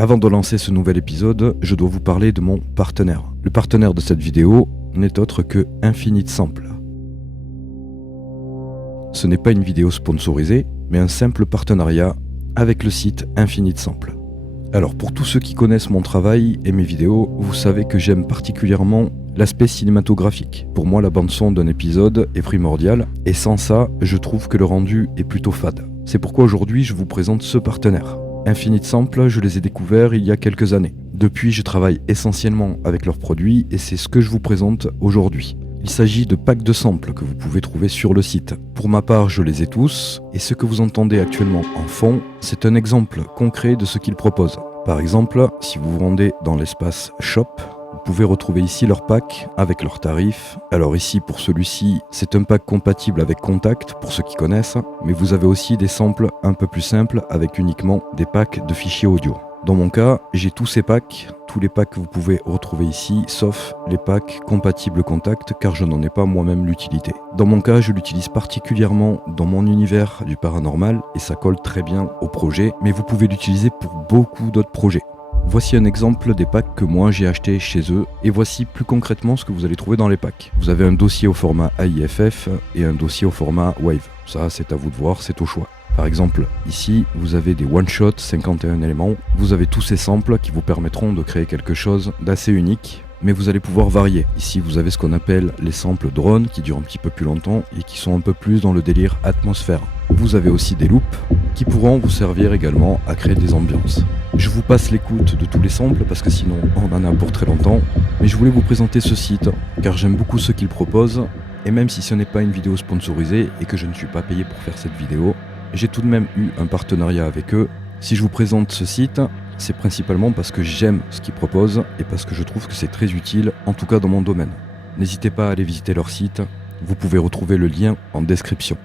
Avant de lancer ce nouvel épisode, je dois vous parler de mon partenaire. Le partenaire de cette vidéo n'est autre que Infinite Sample. Ce n'est pas une vidéo sponsorisée, mais un simple partenariat avec le site Infinite Sample. Alors pour tous ceux qui connaissent mon travail et mes vidéos, vous savez que j'aime particulièrement l'aspect cinématographique. Pour moi, la bande-son d'un épisode est primordiale, et sans ça, je trouve que le rendu est plutôt fade. C'est pourquoi aujourd'hui, je vous présente ce partenaire. Infinite Sample, je les ai découverts il y a quelques années. Depuis, je travaille essentiellement avec leurs produits, et c'est ce que je vous présente aujourd'hui. Il s'agit de packs de samples que vous pouvez trouver sur le site. Pour ma part, je les ai tous, et ce que vous entendez actuellement en fond, c'est un exemple concret de ce qu'ils proposent. Par exemple, si vous vous rendez dans l'espace Shop, vous pouvez retrouver ici leur pack avec leurs tarifs. Alors ici, pour celui-ci, c'est un pack compatible avec Contact, pour ceux qui connaissent, mais vous avez aussi des samples un peu plus simples avec uniquement des packs de fichiers audio. Dans mon cas, j'ai tous ces packs, tous les packs que vous pouvez retrouver ici, sauf les packs compatibles Contact, car je n'en ai pas moi-même l'utilité. Dans mon cas, je l'utilise particulièrement dans mon univers du paranormal, et ça colle très bien au projet, mais vous pouvez l'utiliser pour beaucoup d'autres projets. Voici un exemple des packs que moi j'ai achetés chez eux, et voici plus concrètement ce que vous allez trouver dans les packs. Vous avez un dossier au format AIFF et un dossier au format WAV. Ça, c'est à vous de voir, c'est au choix. Par exemple, ici, vous avez des one-shot 51 éléments. Vous avez tous ces samples qui vous permettront de créer quelque chose d'assez unique, mais vous allez pouvoir varier. Ici, vous avez ce qu'on appelle les samples drones qui durent un petit peu plus longtemps et qui sont un peu plus dans le délire atmosphère. Vous avez aussi des loops qui pourront vous servir également à créer des ambiances. Je vous passe l'écoute de tous les samples parce que sinon on en a pour très longtemps, mais je voulais vous présenter ce site car j'aime beaucoup ce qu'ils proposent, et même si ce n'est pas une vidéo sponsorisée et que je ne suis pas payé pour faire cette vidéo, j'ai tout de même eu un partenariat avec eux. Si je vous présente ce site, c'est principalement parce que j'aime ce qu'ils proposent et parce que je trouve que c'est très utile, en tout cas dans mon domaine. N'hésitez pas à aller visiter leur site, vous pouvez retrouver le lien en description.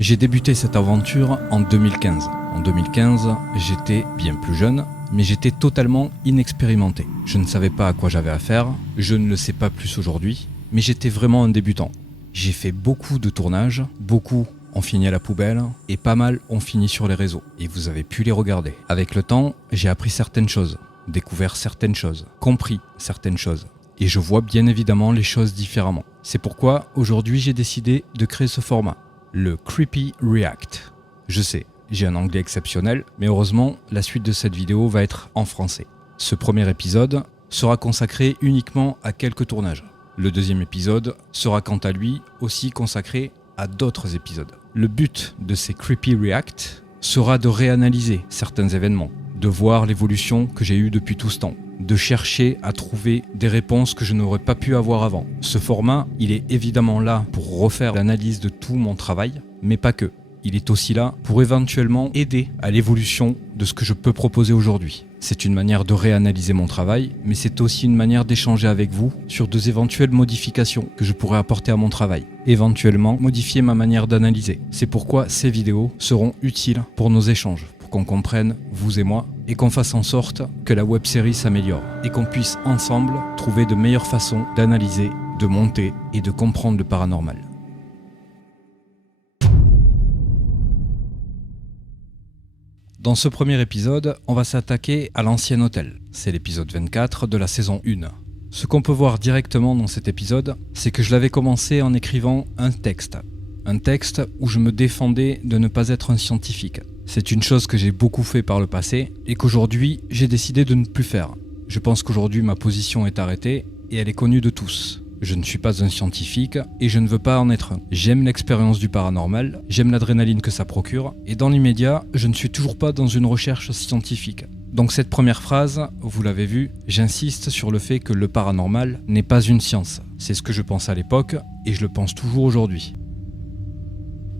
J'ai débuté cette aventure en 2015. En 2015, j'étais bien plus jeune, mais j'étais totalement inexpérimenté. Je ne savais pas à quoi j'avais affaire, je ne le sais pas plus aujourd'hui, mais j'étais vraiment un débutant. J'ai fait beaucoup de tournages, beaucoup ont fini à la poubelle, et pas mal ont fini sur les réseaux, et vous avez pu les regarder. Avec le temps, j'ai appris certaines choses, découvert certaines choses, compris certaines choses, et je vois bien évidemment les choses différemment. C'est pourquoi aujourd'hui j'ai décidé de créer ce format. Le Creepy React. Je sais, j'ai un anglais exceptionnel, mais heureusement, la suite de cette vidéo va être en français. Ce premier épisode sera consacré uniquement à quelques tournages. Le deuxième épisode sera quant à lui aussi consacré à d'autres épisodes. Le but de ces Creepy React sera de réanalyser certains événements, de voir l'évolution que j'ai eue depuis tout ce temps, de chercher à trouver des réponses que je n'aurais pas pu avoir avant. Ce format, il est évidemment là pour refaire l'analyse de tout mon travail, mais pas que. Il est aussi là pour éventuellement aider à l'évolution de ce que je peux proposer aujourd'hui. C'est une manière de réanalyser mon travail, mais c'est aussi une manière d'échanger avec vous sur des éventuelles modifications que je pourrais apporter à mon travail. Éventuellement, modifier ma manière d'analyser. C'est pourquoi ces vidéos seront utiles pour nos échanges, pour qu'on comprenne, vous et moi, et qu'on fasse en sorte que la web-série s'améliore et qu'on puisse ensemble trouver de meilleures façons d'analyser, de monter et de comprendre le paranormal. Dans ce premier épisode, on va s'attaquer à l'ancien hôtel. C'est l'épisode 24 de la saison 1. Ce qu'on peut voir directement dans cet épisode, c'est que je l'avais commencé en écrivant un texte. Un texte où je me défendais de ne pas être un scientifique. C'est une chose que j'ai beaucoup fait par le passé et qu'aujourd'hui j'ai décidé de ne plus faire. Je pense qu'aujourd'hui ma position est arrêtée et elle est connue de tous. Je ne suis pas un scientifique et je ne veux pas en être un. J'aime l'expérience du paranormal, j'aime l'adrénaline que ça procure et dans l'immédiat, je ne suis toujours pas dans une recherche scientifique. Donc cette première phrase, vous l'avez vu, j'insiste sur le fait que le paranormal n'est pas une science. C'est ce que je pensais à l'époque et je le pense toujours aujourd'hui.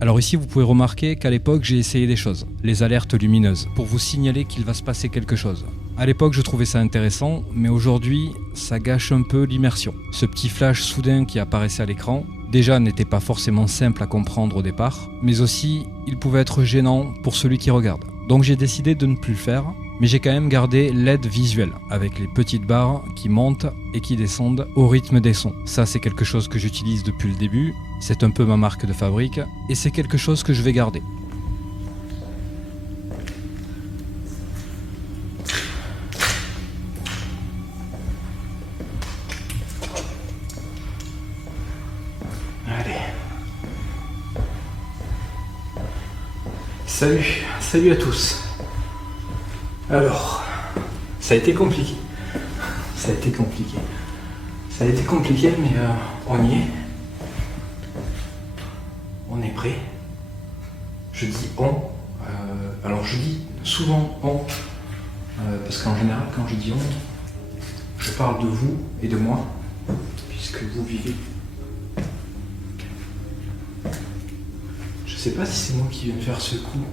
Alors ici, vous pouvez remarquer qu'à l'époque, j'ai essayé des choses, les alertes lumineuses, pour vous signaler qu'il va se passer quelque chose. À l'époque, je trouvais ça intéressant, mais aujourd'hui, ça gâche un peu l'immersion. Ce petit flash soudain qui apparaissait à l'écran, déjà n'était pas forcément simple à comprendre au départ, mais aussi, il pouvait être gênant pour celui qui regarde. Donc j'ai décidé de ne plus le faire, mais j'ai quand même gardé l'aide visuelle, avec les petites barres qui montent et qui descendent au rythme des sons. Ça, c'est quelque chose que j'utilise depuis le début, c'est un peu ma marque de fabrique, et c'est quelque chose que je vais garder. Allez. Salut à tous. Alors, ça a été compliqué. Ça a été compliqué, mais on y est. On est prêt. Je dis on. Alors je dis souvent on, parce qu'en général, quand je dis on, je parle de vous et de moi, puisque vous vivez. Je sais pas si c'est moi qui viens de faire ce coup.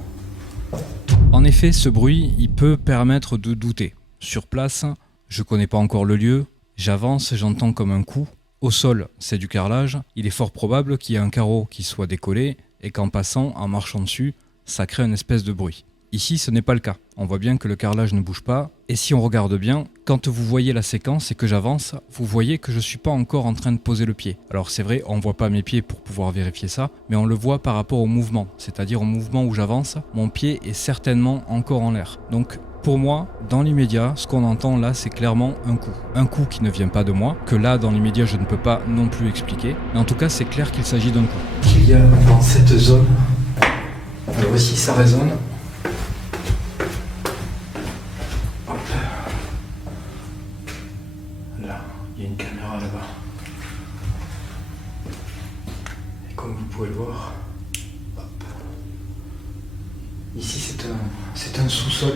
En effet, ce bruit, il peut permettre de douter. Sur place, je connais pas encore le lieu, j'avance, j'entends comme un coup. Au sol, c'est du carrelage, il est fort probable qu'il y ait un carreau qui soit décollé et qu'en passant, en marchant dessus, ça crée une espèce de bruit. Ici, ce n'est pas le cas. On voit bien que le carrelage ne bouge pas. Et si on regarde bien, quand vous voyez la séquence et que j'avance, vous voyez que je ne suis pas encore en train de poser le pied. Alors c'est vrai, on ne voit pas mes pieds pour pouvoir vérifier ça, mais on le voit par rapport au mouvement. C'est-à-dire au mouvement où j'avance, mon pied est certainement encore en l'air. Donc pour moi, dans l'immédiat, ce qu'on entend là, c'est clairement un coup. Un coup qui ne vient pas de moi, que là, dans l'immédiat, je ne peux pas non plus expliquer. Mais en tout cas, c'est clair qu'il s'agit d'un coup. Il y a dans cette zone, alors ici ça résonne. Hop. Là, il y a une caméra là-bas. Et comme vous pouvez le voir, hop. Ici c'est un sous-sol.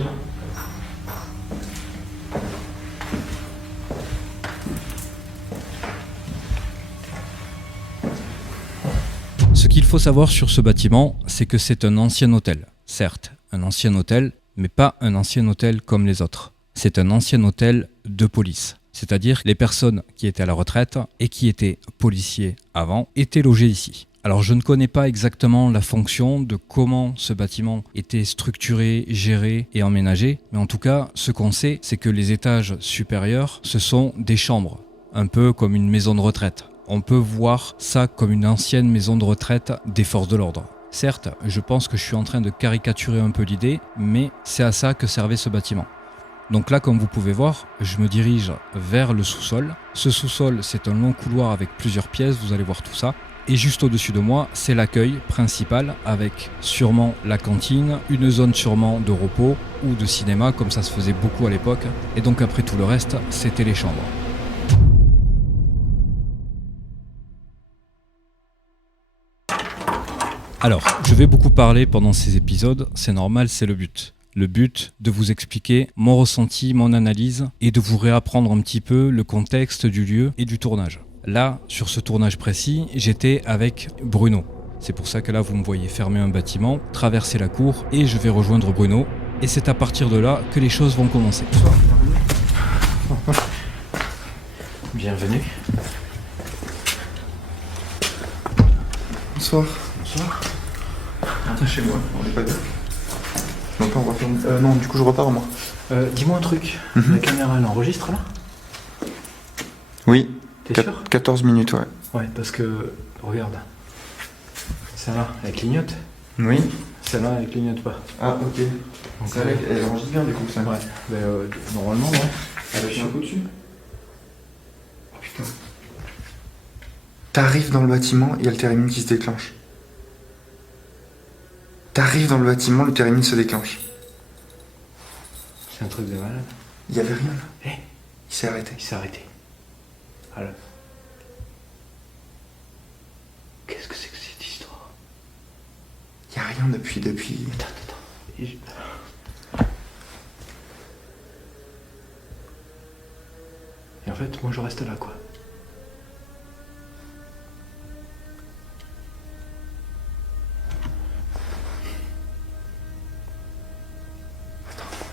Ce qu'il faut savoir sur ce bâtiment, c'est que c'est un ancien hôtel. Certes, un ancien hôtel, mais pas un ancien hôtel comme les autres. C'est un ancien hôtel de police. C'est-à-dire les personnes qui étaient à la retraite et qui étaient policiers avant étaient logées ici. Alors je ne connais pas exactement la fonction de comment ce bâtiment était structuré, géré et emménagé, mais en tout cas, ce qu'on sait, c'est que les étages supérieurs, ce sont des chambres, un peu comme une maison de retraite. On peut voir ça comme une ancienne maison de retraite des forces de l'ordre. Certes, je pense que je suis en train de caricaturer un peu l'idée, mais c'est à ça que servait ce bâtiment. Donc là, comme vous pouvez voir, je me dirige vers le sous-sol. Ce sous-sol, c'est un long couloir avec plusieurs pièces, vous allez voir tout ça. Et juste au-dessus de moi, c'est l'accueil principal avec sûrement la cantine, une zone sûrement de repos ou de cinéma, comme ça se faisait beaucoup à l'époque. Et donc après tout le reste, c'était les chambres. Alors, je vais beaucoup parler pendant ces épisodes, c'est normal, c'est le but. Le but de vous expliquer mon ressenti, mon analyse et de vous réapprendre un petit peu le contexte du lieu et du tournage. Là, sur ce tournage précis, j'étais avec Bruno. C'est pour ça que là, vous me voyez fermer un bâtiment, traverser la cour et je vais rejoindre Bruno. Et c'est à partir de là que les choses vont commencer. Bienvenue. Bonsoir. Bonsoir. Rentrez chez moi, on n'est pas deux. Non, on va faire... non, du coup je repars moi. Dis-moi un truc, la caméra elle enregistre là? Oui, T'es sûr? 14 minutes, ouais. Ouais, parce que, regarde, celle-là elle clignote, Oui. celle-là elle clignote pas. Ah, ok. Donc, Ça, elle enregistre bien du coup, ça. ouais, normalement ouais. Avec un coup dessus. T'arrives dans le bâtiment, il y a le térémine qui se déclenche. T'arrives dans le bâtiment, le térémine se déclenche. C'est un truc de malade. Il y avait rien là. Eh, Il s'est arrêté. il s'est arrêté. Alors. Qu'est-ce que c'est que cette histoire? Il y a rien depuis. Attends. Et en fait, moi je reste là, quoi.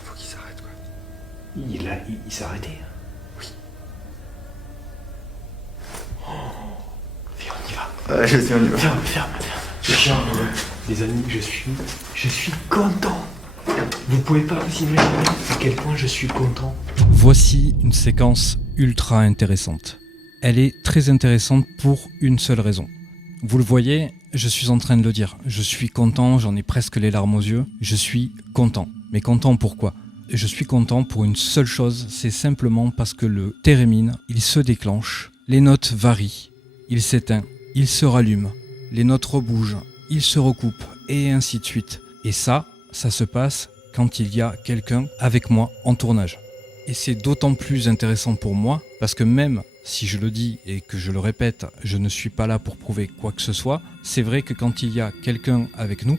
Faut qu'il s'arrête quoi. Il s'est arrêté. Oui. Viens, on y va. Je sais, on y va. Ferme. Les amis, je suis content. Vous pouvez pas vous imaginer à quel point je suis content. Voici une séquence ultra intéressante. Elle est très intéressante pour une seule raison. Vous le voyez, je suis en train de le dire. Je suis content, j'en ai presque les larmes aux yeux. Je suis content. Mais content pourquoi ? Je suis content pour une seule chose, c'est simplement parce que le térémine, il se déclenche, les notes varient, il s'éteint, il se rallume, les notes rebougent, il se recoupe, et ainsi de suite. Et ça se passe quand il y a quelqu'un avec moi en tournage. Et c'est d'autant plus intéressant pour moi, parce que même si je le dis et que je le répète, je ne suis pas là pour prouver quoi que ce soit, c'est vrai que quand il y a quelqu'un avec nous,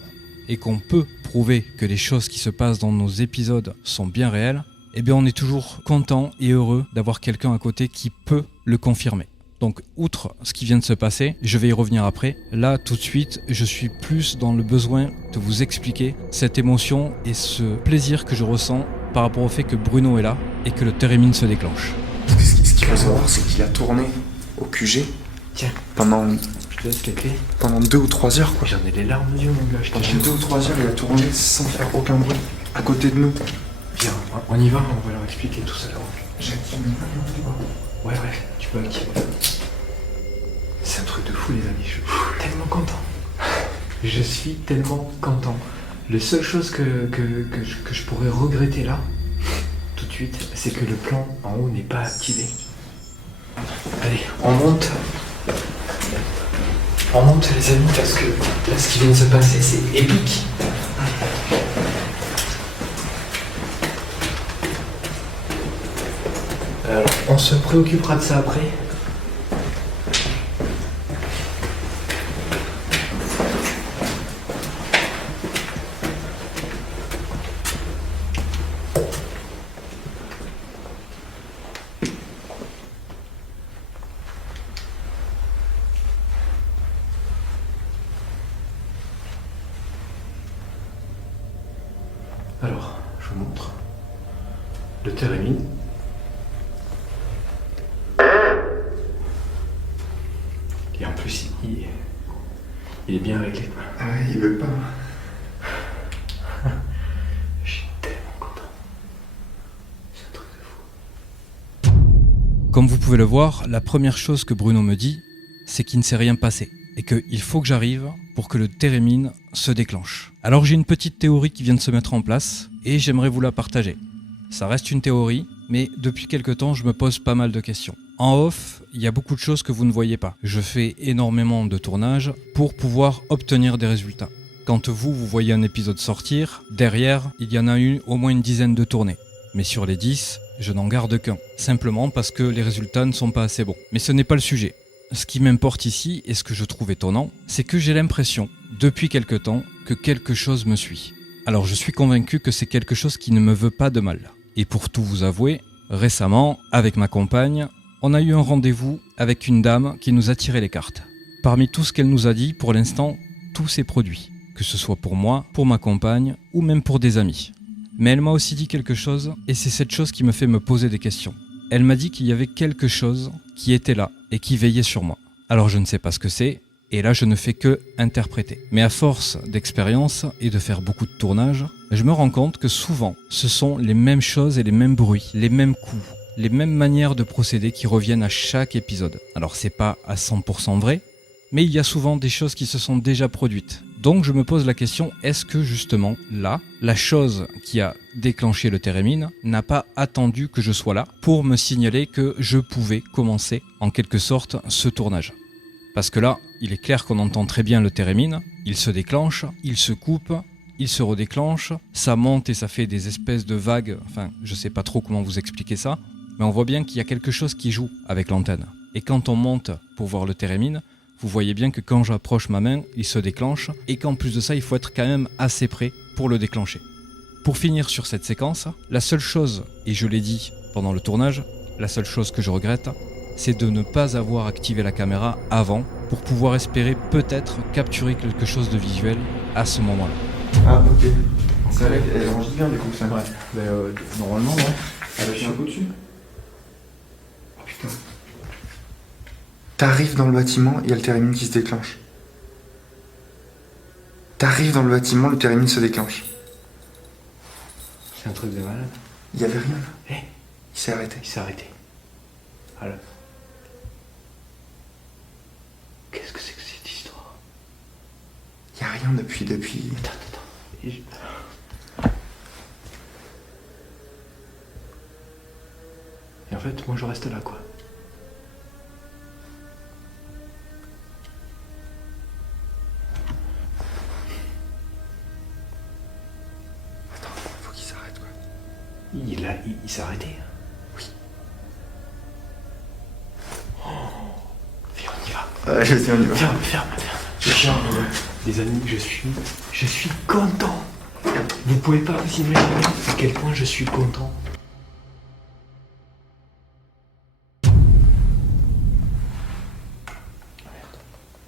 et qu'on peut prouver que les choses qui se passent dans nos épisodes sont bien réelles, eh bien on est toujours content et heureux d'avoir quelqu'un à côté qui peut le confirmer. Donc outre ce qui vient de se passer, je vais y revenir après, là tout de suite je suis plus dans le besoin de vous expliquer cette émotion et ce plaisir que je ressens par rapport au fait que Bruno est là et que le térémine se déclenche. Ce qu'il faut savoir, c'est qu'il a tourné au QG. Tiens, pendant je te laisse les clés. 2 ou 3 heures quoi. J'en ai les larmes aux yeux, mon gars. Pendant 2 ou 3 heures, il a tourné sans faire aucun bruit à côté de nous. Viens, on y va, on va leur expliquer tout ça là. J'active. Ouais, tu peux activer. C'est un truc de fou, les amis. Je suis tellement content. Je suis tellement content. La seule chose que je pourrais regretter là, tout de suite, c'est que le plan en haut n'est pas activé. Allez, on monte. On monte, les amis, parce que là, ce qui vient de se passer, c'est épique. Alors, on se préoccupera de ça après. Alors, je vous montre. Le térémine. Et en plus, il est bien réglé. Ah ouais, il veut pas. Je suis tellement content. C'est un truc de fou. Comme vous pouvez le voir, la première chose que Bruno me dit, c'est qu'il ne s'est rien passé et qu'il faut que j'arrive pour que le térémine se déclenche. Alors j'ai une petite théorie qui vient de se mettre en place et j'aimerais vous la partager. Ça reste une théorie, mais depuis quelque temps je me pose pas mal de questions. En off, il y a beaucoup de choses que vous ne voyez pas. Je fais énormément de tournages pour pouvoir obtenir des résultats. Quand vous voyez un épisode sortir, derrière, il y en a eu au moins une dizaine de tournées. Mais sur les 10, je n'en garde qu'un. Simplement parce que les résultats ne sont pas assez bons. Mais ce n'est pas le sujet. Ce qui m'importe ici, et ce que je trouve étonnant, c'est que j'ai l'impression, depuis quelque temps, que quelque chose me suit. Alors je suis convaincu que c'est quelque chose qui ne me veut pas de mal. Et pour tout vous avouer, récemment, avec ma compagne, on a eu un rendez-vous avec une dame qui nous a tiré les cartes. Parmi tout ce qu'elle nous a dit, pour l'instant, tout s'est produit. Que ce soit pour moi, pour ma compagne, ou même pour des amis. Mais elle m'a aussi dit quelque chose, et c'est cette chose qui me fait me poser des questions. Elle m'a dit qu'il y avait quelque chose qui était là, et qui veillait sur moi. Alors je ne sais pas ce que c'est, et là je ne fais que interpréter. Mais à force d'expérience et de faire beaucoup de tournages, je me rends compte que souvent, ce sont les mêmes choses et les mêmes bruits, les mêmes coups, les mêmes manières de procéder qui reviennent à chaque épisode. Alors c'est pas à 100% vrai, mais il y a souvent des choses qui se sont déjà produites, Donc je me pose la question, est-ce que justement là, la chose qui a déclenché le térémine n'a pas attendu que je sois là pour me signaler que je pouvais commencer en quelque sorte ce tournage? Parce que là, il est clair qu'on entend très bien le térémine, il se déclenche, il se coupe, il se redéclenche, ça monte et ça fait des espèces de vagues, enfin je sais pas trop comment vous expliquer ça, mais on voit bien qu'il y a quelque chose qui joue avec l'antenne. Et quand on monte pour voir le térémine, vous voyez bien que quand j'approche ma main, il se déclenche, et qu'en plus de ça, il faut être quand même assez près pour le déclencher. Pour finir sur cette séquence, la seule chose, et je l'ai dit pendant le tournage, la seule chose que je regrette, c'est de ne pas avoir activé la caméra avant pour pouvoir espérer peut-être capturer quelque chose de visuel à ce moment-là. Ah, ok. Ça, elle enregistre bien du coup, ça. Ouais, normalement, ouais. Elle appuie un peu dessus. Oh putain. T'arrives dans le bâtiment, il y a le térémine qui se déclenche. T'arrives dans le bâtiment, le térémine se déclenche. C'est un truc de malade. Il y avait rien là. Eh, Il s'est arrêté. il s'est arrêté. Alors. Qu'est-ce que c'est que cette histoire? Il y a rien depuis. Attends. Et en fait, moi je reste là, quoi. Attends, faut qu'il s'arrête quoi. Il s'est arrêté. Oui. Oh. Viens, on y va. Je sais, on y va. Ferme. Les amis, je suis content. Vous pouvez pas vous imaginer à quel point je suis content.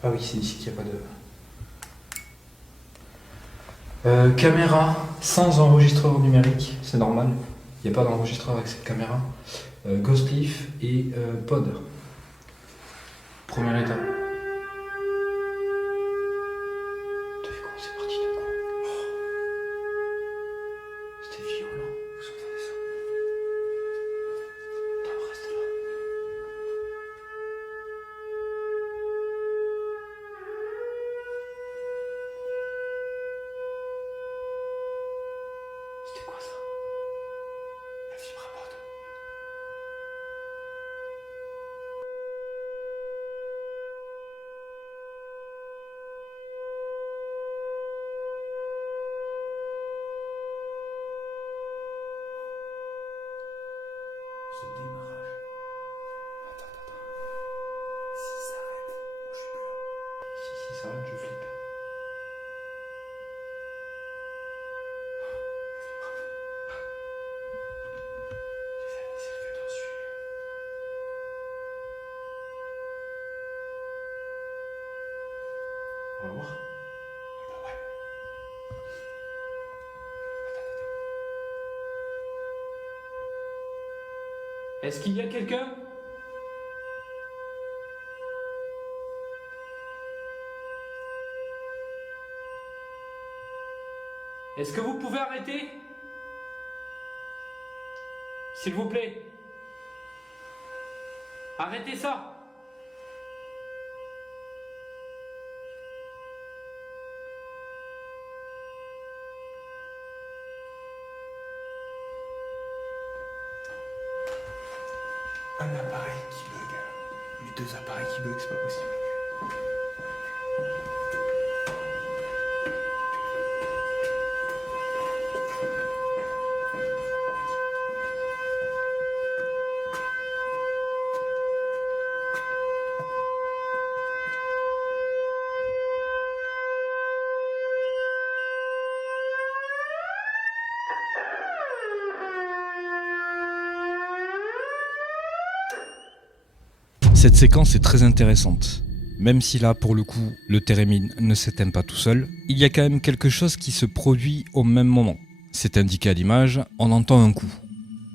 Ah oui, c'est ici qu'il n'y a pas de... caméra sans enregistreur numérique, c'est normal. Il n'y a pas d'enregistreur avec cette caméra. Ghost Leaf et Pod. Première étape. T'as vu comment c'est parti d'un coup? C'était violent. Vous entendez ça? Attends, reste là. C'était quoi ça? La vibrapod. Ce démarrage. Attends. Si ça arrête, moi je suis plus là. Si ça arrête, je flippe. On va voir. Ouais. Est-ce qu'il y a quelqu'un? Est-ce que vous pouvez arrêter? S'il vous plaît. Arrêtez ça. Un appareil qui bug. Mais deux appareils qui bug, c'est pas possible. Cette séquence est très intéressante. Même si là, pour le coup, le térémine ne s'éteint pas tout seul, il y a quand même quelque chose qui se produit au même moment. C'est indiqué à l'image, on entend un coup.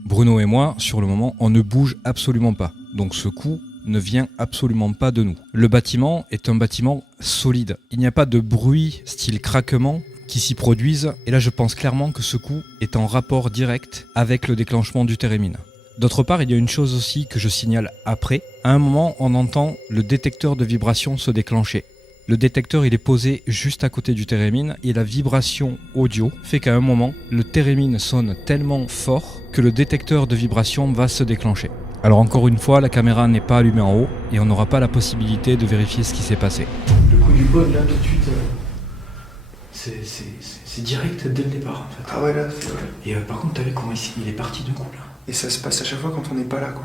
Bruno et moi, sur le moment, on ne bouge absolument pas. Donc ce coup ne vient absolument pas de nous. Le bâtiment est un bâtiment solide. Il n'y a pas de bruit style craquement qui s'y produisent. Et là, je pense clairement que ce coup est en rapport direct avec le déclenchement du térémine. D'autre part, il y a une chose aussi que je signale après. À un moment, on entend le détecteur de vibration se déclencher. Le détecteur il est posé juste à côté du térémine et la vibration audio fait qu'à un moment, le térémine sonne tellement fort que le détecteur de vibration va se déclencher. Alors encore une fois, la caméra n'est pas allumée en haut et on n'aura pas la possibilité de vérifier ce qui s'est passé. Le coup du pod là tout de suite, c'est direct dès le départ en fait. Ah ouais, là, c'est vrai. Et par contre, t'as vu comment il est parti d'un coup là. Et ça se passe à chaque fois quand on n'est pas là, quoi.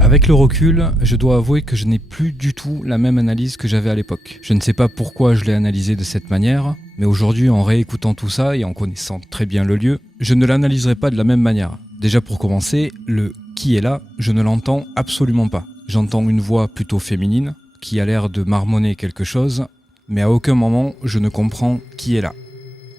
Avec le recul, je dois avouer que je n'ai plus du tout la même analyse que j'avais à l'époque. Je ne sais pas pourquoi je l'ai analysé de cette manière, mais aujourd'hui en réécoutant tout ça et en connaissant très bien le lieu, je ne l'analyserai pas de la même manière. Déjà pour commencer, le « qui est là », je ne l'entends absolument pas. J'entends une voix plutôt féminine, qui a l'air de marmonner quelque chose, mais à aucun moment je ne comprends qui est là.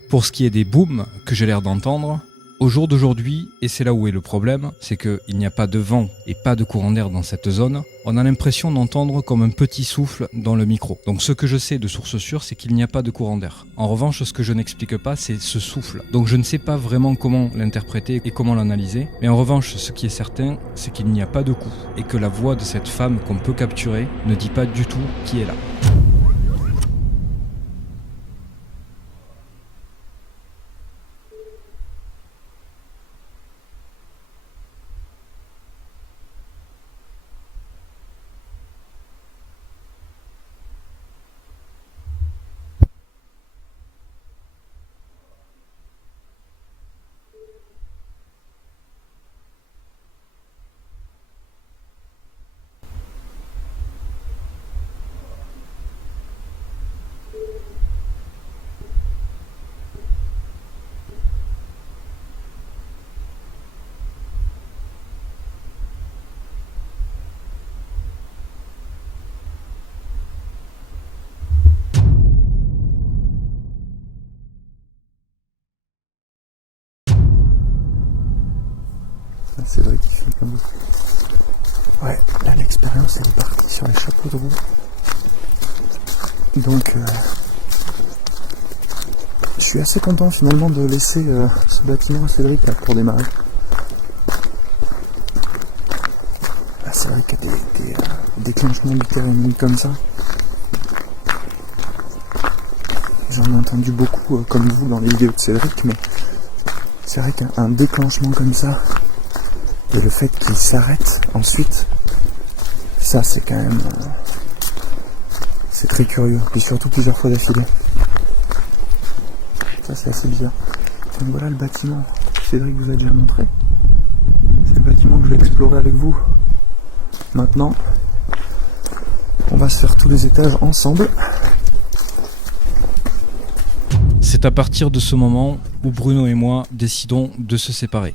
Pour ce qui est des booms que j'ai l'air d'entendre, au jour d'aujourd'hui, et c'est là où est le problème, c'est qu'il n'y a pas de vent et pas de courant d'air dans cette zone, on a l'impression d'entendre comme un petit souffle dans le micro. Donc ce que je sais de source sûre, c'est qu'il n'y a pas de courant d'air. En revanche, ce que je n'explique pas, c'est ce souffle. Donc je ne sais pas vraiment comment l'interpréter et comment l'analyser, mais en revanche, ce qui est certain, c'est qu'il n'y a pas de coup, et que la voix de cette femme qu'on peut capturer ne dit pas du tout qui est là. C'est vrai qu'il fait comme ça. Ouais, là l'expérience elle est partie sur les chapeaux de roue. Donc je suis assez content finalement de laisser ce bâtiment à Cédric là, pour démarrer. Là, c'est vrai qu'il y a des déclenchements du terrain comme ça. J'en ai entendu beaucoup comme vous dans les vidéos de Cédric, mais c'est vrai qu'un déclenchement comme ça, et le fait qu'il s'arrête ensuite, ça c'est quand même... c'est très curieux, et surtout plusieurs fois d'affilée. Ça c'est assez bizarre. Donc voilà le bâtiment que Cédric vous a déjà montré. C'est le bâtiment que je vais explorer avec vous. Maintenant, on va se faire tous les étages ensemble. C'est à partir de ce moment où Bruno et moi décidons de se séparer.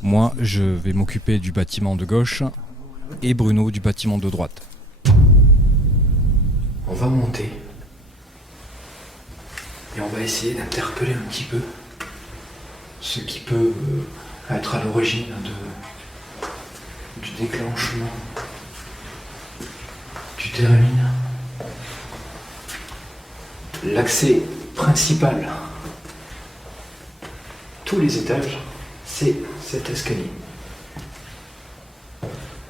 Moi, je vais m'occuper du bâtiment de gauche et Bruno du bâtiment de droite. On va monter et on va essayer d'interpeller un petit peu ce qui peut être à l'origine du déclenchement du térémine. L'accès principal, tous les étages, c'est cet escalier.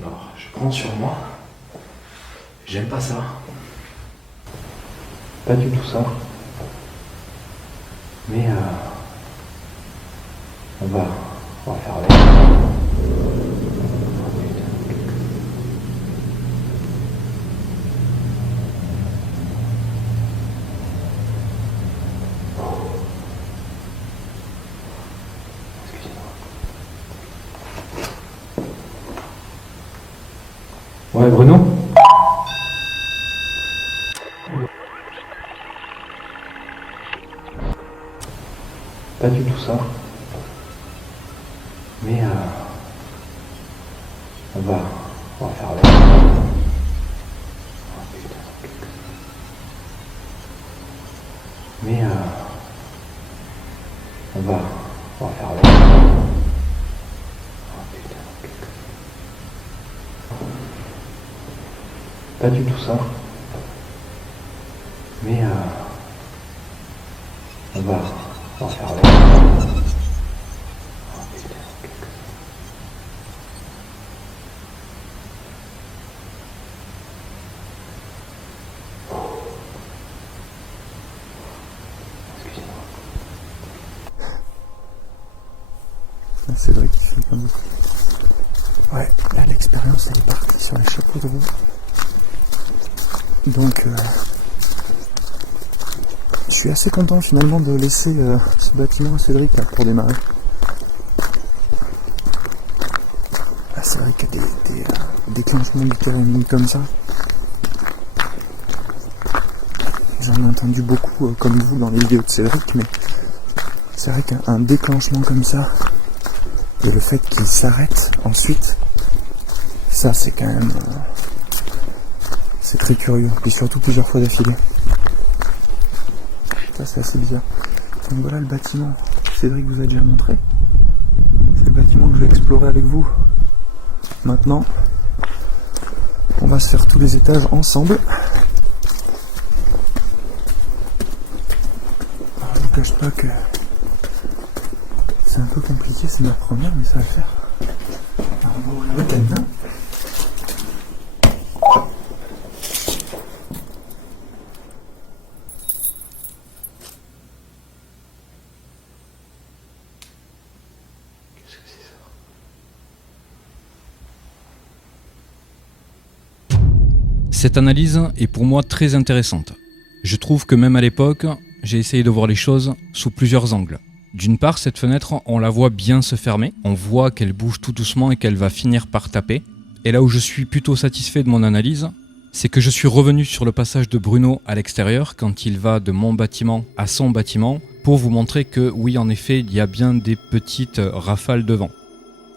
Alors, je prends sur moi. J'aime pas ça. Pas du tout ça. Mais on va faire avec. Pas du tout ça. Mais on va faire avec. Mais on va faire avec. Pas du tout ça. Mais on va faire avec. Cédric qui fait comme beaucoup. Ouais, là l'expérience elle est partie sur les chapeaux de roue. Donc je suis assez content finalement de laisser ce bâtiment à Cédric là, pour démarrer. Ah, c'est vrai qu'il y a des déclenchements du timing comme ça. J'en ai entendu beaucoup comme vous dans les vidéos de Cédric, mais c'est vrai qu'un déclenchement comme ça, et le fait qu'il s'arrête ensuite, ça c'est quand même... c'est très curieux, et surtout plusieurs fois d'affilée. Ça c'est assez bizarre. Donc voilà le bâtiment que Cédric vous a déjà montré. C'est le bâtiment que je vais explorer avec vous. Maintenant, on va se faire tous les étages ensemble. Alors, je ne vous cache pas que c'est un peu compliqué, c'est ma première, mais ça va le faire. Alors, on va ouvrir le cadenas. Cette analyse est pour moi très intéressante. Je trouve que même à l'époque, j'ai essayé de voir les choses sous plusieurs angles. D'une part, cette fenêtre, on la voit bien se fermer, on voit qu'elle bouge tout doucement et qu'elle va finir par taper. Et là où je suis plutôt satisfait de mon analyse, c'est que je suis revenu sur le passage de Bruno à l'extérieur quand il va de mon bâtiment à son bâtiment pour vous montrer que oui, en effet, il y a bien des petites rafales de vent.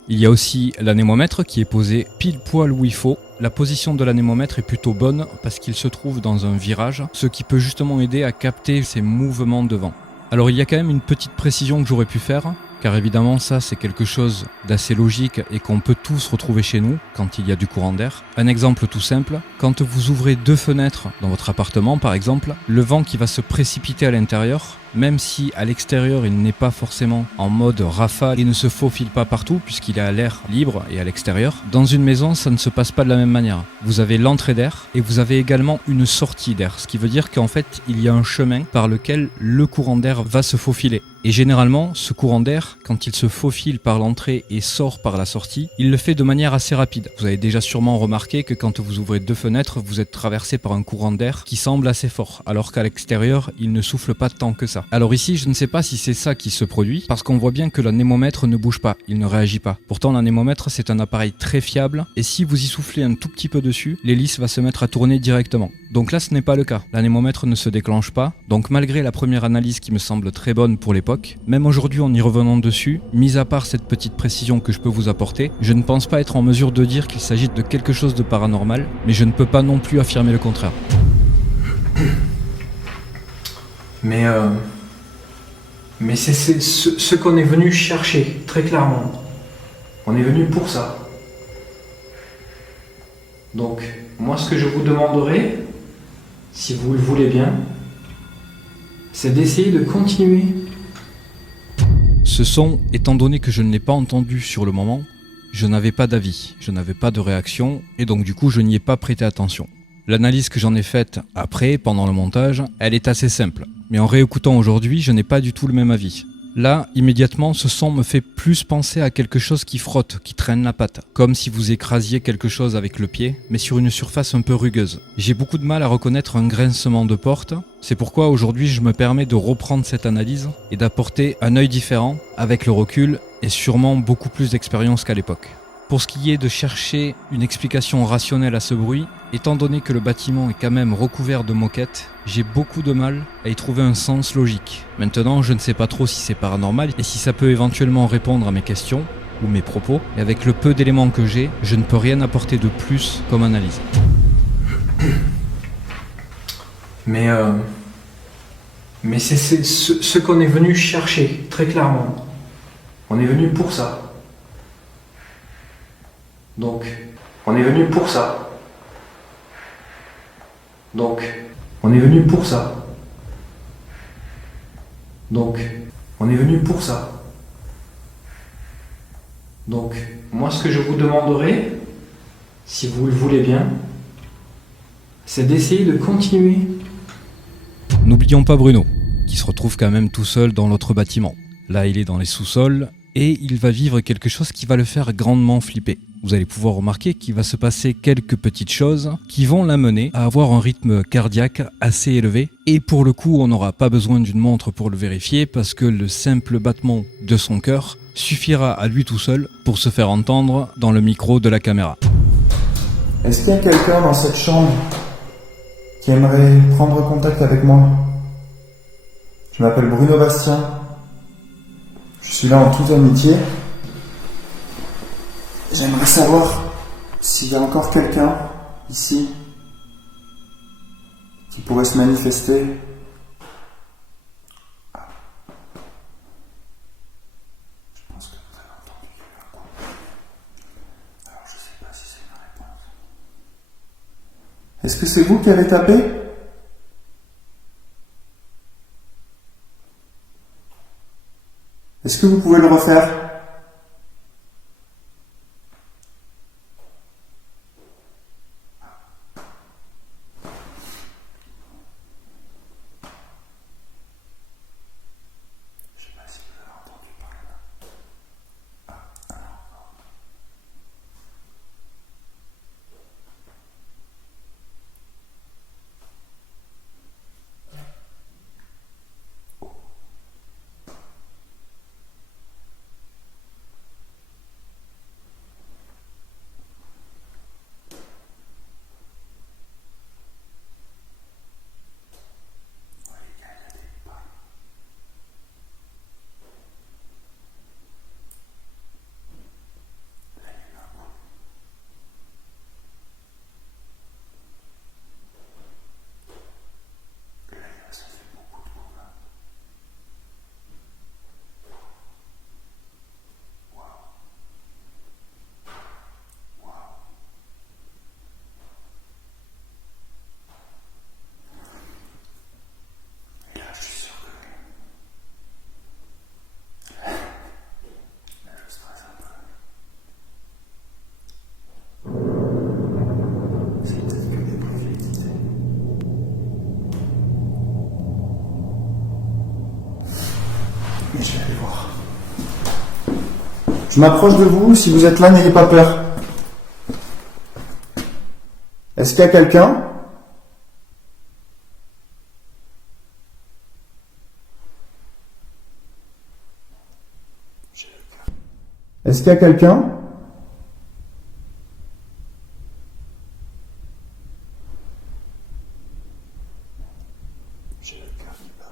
Il y a aussi l'anémomètre qui est posé pile poil où il faut. La position de l'anémomètre est plutôt bonne parce qu'il se trouve dans un virage, ce qui peut justement aider à capter ces mouvements de vent. Alors il y a quand même une petite précision que j'aurais pu faire, car évidemment ça c'est quelque chose d'assez logique et qu'on peut tous retrouver chez nous quand il y a du courant d'air. Un exemple tout simple, quand vous ouvrez 2 fenêtres dans votre appartement par exemple, le vent qui va se précipiter à l'intérieur, même si à l'extérieur il n'est pas forcément en mode rafale et ne se faufile pas partout puisqu'il est à l'air libre et à l'extérieur, dans une maison ça ne se passe pas de la même manière. Vous avez l'entrée d'air et vous avez également une sortie d'air, ce qui veut dire qu'en fait il y a un chemin par lequel le courant d'air va se faufiler. Et généralement, ce courant d'air, quand il se faufile par l'entrée et sort par la sortie, il le fait de manière assez rapide. Vous avez déjà sûrement remarqué que quand vous ouvrez 2 fenêtres, vous êtes traversé par un courant d'air qui semble assez fort, alors qu'à l'extérieur, il ne souffle pas tant que ça. Alors ici, je ne sais pas si c'est ça qui se produit, parce qu'on voit bien que l'anémomètre ne bouge pas, il ne réagit pas. Pourtant, l'anémomètre, c'est un appareil très fiable, et si vous y soufflez un tout petit peu dessus, l'hélice va se mettre à tourner directement. Donc là, ce n'est pas le cas. L'anémomètre ne se déclenche pas, donc malgré la première analyse qui me semble très bonne pour l'époque, même aujourd'hui en y revenant dessus, mis à part cette petite précision que je peux vous apporter, je ne pense pas être en mesure de dire qu'il s'agit de quelque chose de paranormal, mais je ne peux pas non plus affirmer le contraire. Mais c'est ce qu'on est venu chercher, très clairement. On est venu pour ça. Donc, moi ce que je vous demanderai, si vous le voulez bien, c'est d'essayer de continuer. Ce son, étant donné que je ne l'ai pas entendu sur le moment, je n'avais pas d'avis, je n'avais pas de réaction, et donc du coup je n'y ai pas prêté attention. L'analyse que j'en ai faite après, pendant le montage, elle est assez simple. Mais en réécoutant aujourd'hui, je n'ai pas du tout le même avis. Là, immédiatement, ce son me fait plus penser à quelque chose qui frotte, qui traîne la patte. Comme si vous écrasiez quelque chose avec le pied, mais sur une surface un peu rugueuse. J'ai beaucoup de mal à reconnaître un grincement de porte. C'est pourquoi aujourd'hui, je me permets de reprendre cette analyse et d'apporter un œil différent, avec le recul et sûrement beaucoup plus d'expérience qu'à l'époque. Pour ce qui est de chercher une explication rationnelle à ce bruit, étant donné que le bâtiment est quand même recouvert de moquettes, j'ai beaucoup de mal à y trouver un sens logique. Maintenant, je ne sais pas trop si c'est paranormal et si ça peut éventuellement répondre à mes questions ou mes propos, et avec le peu d'éléments que j'ai, je ne peux rien apporter de plus comme analyse. Mais c'est ce qu'on est venu chercher, très clairement. On est venu pour ça. Donc, on est venu pour ça. Donc, on est venu pour ça. Donc, on est venu pour ça. Donc, moi, ce que je vous demanderai, si vous le voulez bien, c'est d'essayer de continuer. N'oublions pas Bruno, qui se retrouve quand même tout seul dans l'autre bâtiment. Là, il est dans les sous-sols et il va vivre quelque chose qui va le faire grandement flipper. Vous allez pouvoir remarquer qu'il va se passer quelques petites choses qui vont l'amener à avoir un rythme cardiaque assez élevé. Et pour le coup, on n'aura pas besoin d'une montre pour le vérifier parce que le simple battement de son cœur suffira à lui tout seul pour se faire entendre dans le micro de la caméra. Est-ce qu'il y a quelqu'un dans cette chambre qui aimerait prendre contact avec moi? Je m'appelle Bruno Bastien. Je suis là en toute amitié. J'aimerais savoir s'il y a encore quelqu'un ici qui pourrait se manifester. Je pense que vous avez entendu un coup. Alors je sais pas si c'est une réponse. Est-ce que c'est vous qui avez tapé? Est-ce que vous pouvez le refaire? Je sais pas si vous avez entendu parler là. Ça fait beaucoup de coups là. Waouh. Waouh. Et là, je suis sûr que... Là, je stresse un peu. C'est peut-être que mes préférés. Mais je vais aller voir. Je m'approche de vous, si vous êtes là, n'ayez pas peur. Est-ce qu'il y a quelqu'un? Est-ce qu'il y a quelqu'un? J'ai le cœur qui bat.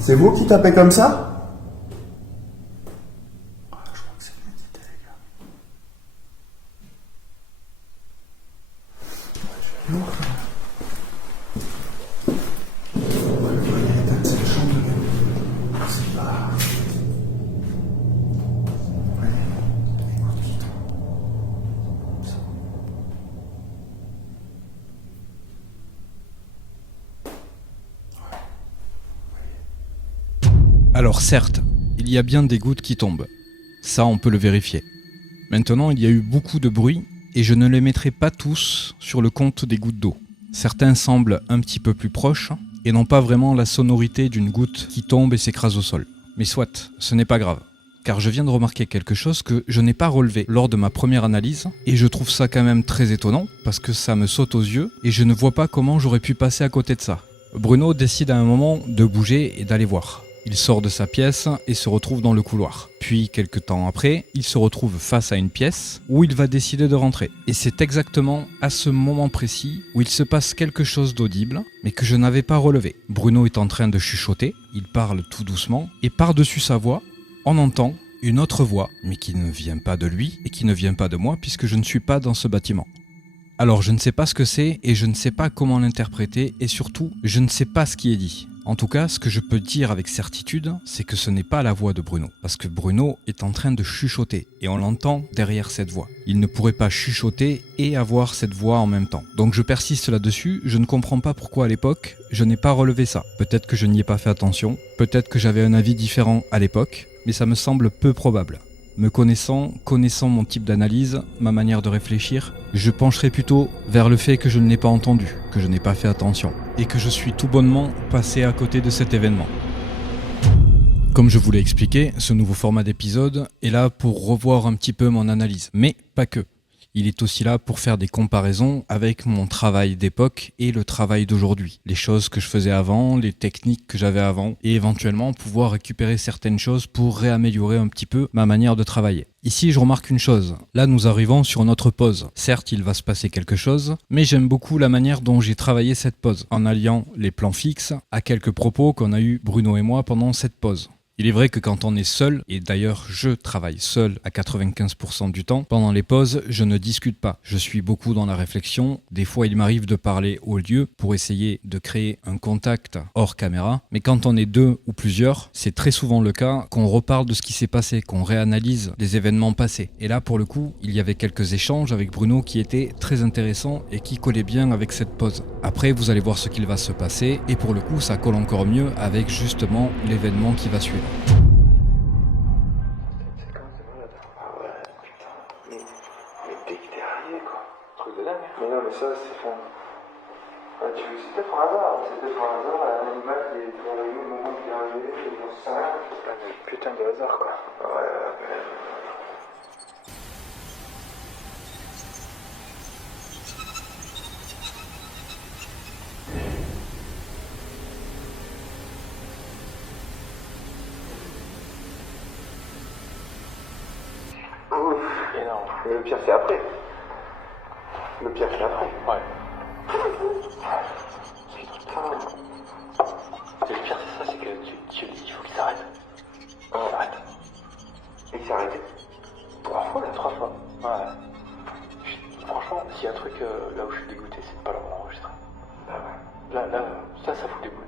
C'est vous qui tapez comme ça? Je crois que c'est médité, les gars. Je vais voir. On va le voir, il y a l'état de cette chambre. C'est pas... Ouais, écoute. Alors certes, il y a bien des gouttes qui tombent. Ça, on peut le vérifier. Maintenant, il y a eu beaucoup de bruit et je ne les mettrai pas tous sur le compte des gouttes d'eau. Certains semblent un petit peu plus proches et n'ont pas vraiment la sonorité d'une goutte qui tombe et s'écrase au sol. Mais soit, ce n'est pas grave. Car je viens de remarquer quelque chose que je n'ai pas relevé lors de ma première analyse et je trouve ça quand même très étonnant parce que ça me saute aux yeux et je ne vois pas comment j'aurais pu passer à côté de ça. Bruno décide à un moment de bouger et d'aller voir. Il sort de sa pièce et se retrouve dans le couloir. Puis, quelques temps après, il se retrouve face à une pièce où il va décider de rentrer. Et c'est exactement à ce moment précis où il se passe quelque chose d'audible, mais que je n'avais pas relevé. Bruno est en train de chuchoter, il parle tout doucement, et par-dessus sa voix, on entend une autre voix, mais qui ne vient pas de lui et qui ne vient pas de moi puisque je ne suis pas dans ce bâtiment. Alors je ne sais pas ce que c'est et je ne sais pas comment l'interpréter et surtout je ne sais pas ce qui est dit. En tout cas, ce que je peux dire avec certitude, c'est que ce n'est pas la voix de Bruno. Parce que Bruno est en train de chuchoter et on l'entend derrière cette voix. Il ne pourrait pas chuchoter et avoir cette voix en même temps. Donc je persiste là-dessus, je ne comprends pas pourquoi à l'époque, je n'ai pas relevé ça. Peut-être que je n'y ai pas fait attention, peut-être que j'avais un avis différent à l'époque, mais ça me semble peu probable. Me connaissant mon type d'analyse, ma manière de réfléchir, je pencherai plutôt vers le fait que je ne l'ai pas entendu, que je n'ai pas fait attention, et que je suis tout bonnement passé à côté de cet événement. Comme je vous l'ai expliqué, ce nouveau format d'épisode est là pour revoir un petit peu mon analyse, mais pas que. Il est aussi là pour faire des comparaisons avec mon travail d'époque et le travail d'aujourd'hui. Les choses que je faisais avant, les techniques que j'avais avant, et éventuellement pouvoir récupérer certaines choses pour réaméliorer un petit peu ma manière de travailler. Ici, je remarque une chose. Là, nous arrivons sur notre pause. Certes, il va se passer quelque chose, mais j'aime beaucoup la manière dont j'ai travaillé cette pause, en alliant les plans fixes à quelques propos qu'on a eu Bruno et moi pendant cette pause. Il est vrai que quand on est seul, et d'ailleurs je travaille seul à 95% du temps, pendant les pauses, je ne discute pas. Je suis beaucoup dans la réflexion. Des fois, il m'arrive de parler au lieu pour essayer de créer un contact hors caméra. Mais quand on est deux ou plusieurs, c'est très souvent le cas qu'on reparle de ce qui s'est passé, qu'on réanalyse des événements passés. Et là, pour le coup, il y avait quelques échanges avec Bruno qui étaient très intéressants et qui collaient bien avec cette pause. Après, vous allez voir ce qu'il va se passer et pour le coup, ça colle encore mieux avec justement l'événement qui va suivre. Mais non, mais ça, c'est fond. C'est peut-être un hasard. C'est peut-être un hasard, un animal qui est arrivé au moment où il est arrivé, et j'en sais rien. Putain de hasard, quoi. Ouais. Ouf, énorme. Mais le pire, c'est après. Le pire, c'est après. Ouais. Putain. Et le pire, c'est ça, c'est que tu lui dis, il faut qu'il s'arrête. Il s'arrête. Et il s'est arrêté. 3 fois, là, 3 fois. Ouais. Franchement, s'il y a un truc là où je suis dégoûté, c'est de pas l'avoir enregistré. Ah ouais. Là, ça fout des boules.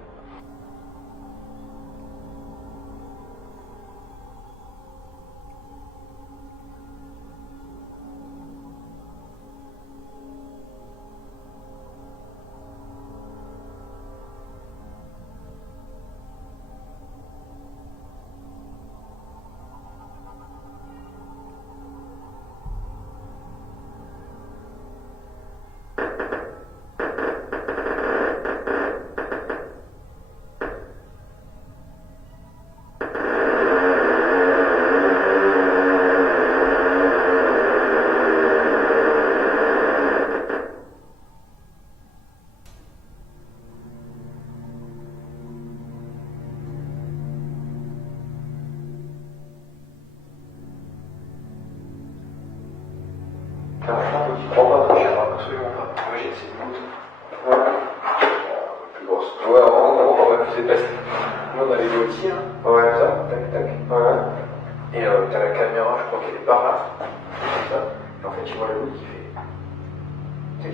T'as la caméra, je crois qu'elle est par là. Comme ça. Et en fait, tu vois la goutte qui fait.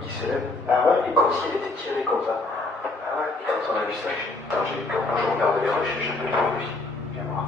Qui s'élève. Ah ouais. Et comme s'il était tiré comme ça. Ah ouais. Et quand on a vu ça, quand je regardais les rushs, j'ai appelé lui. Viens voir.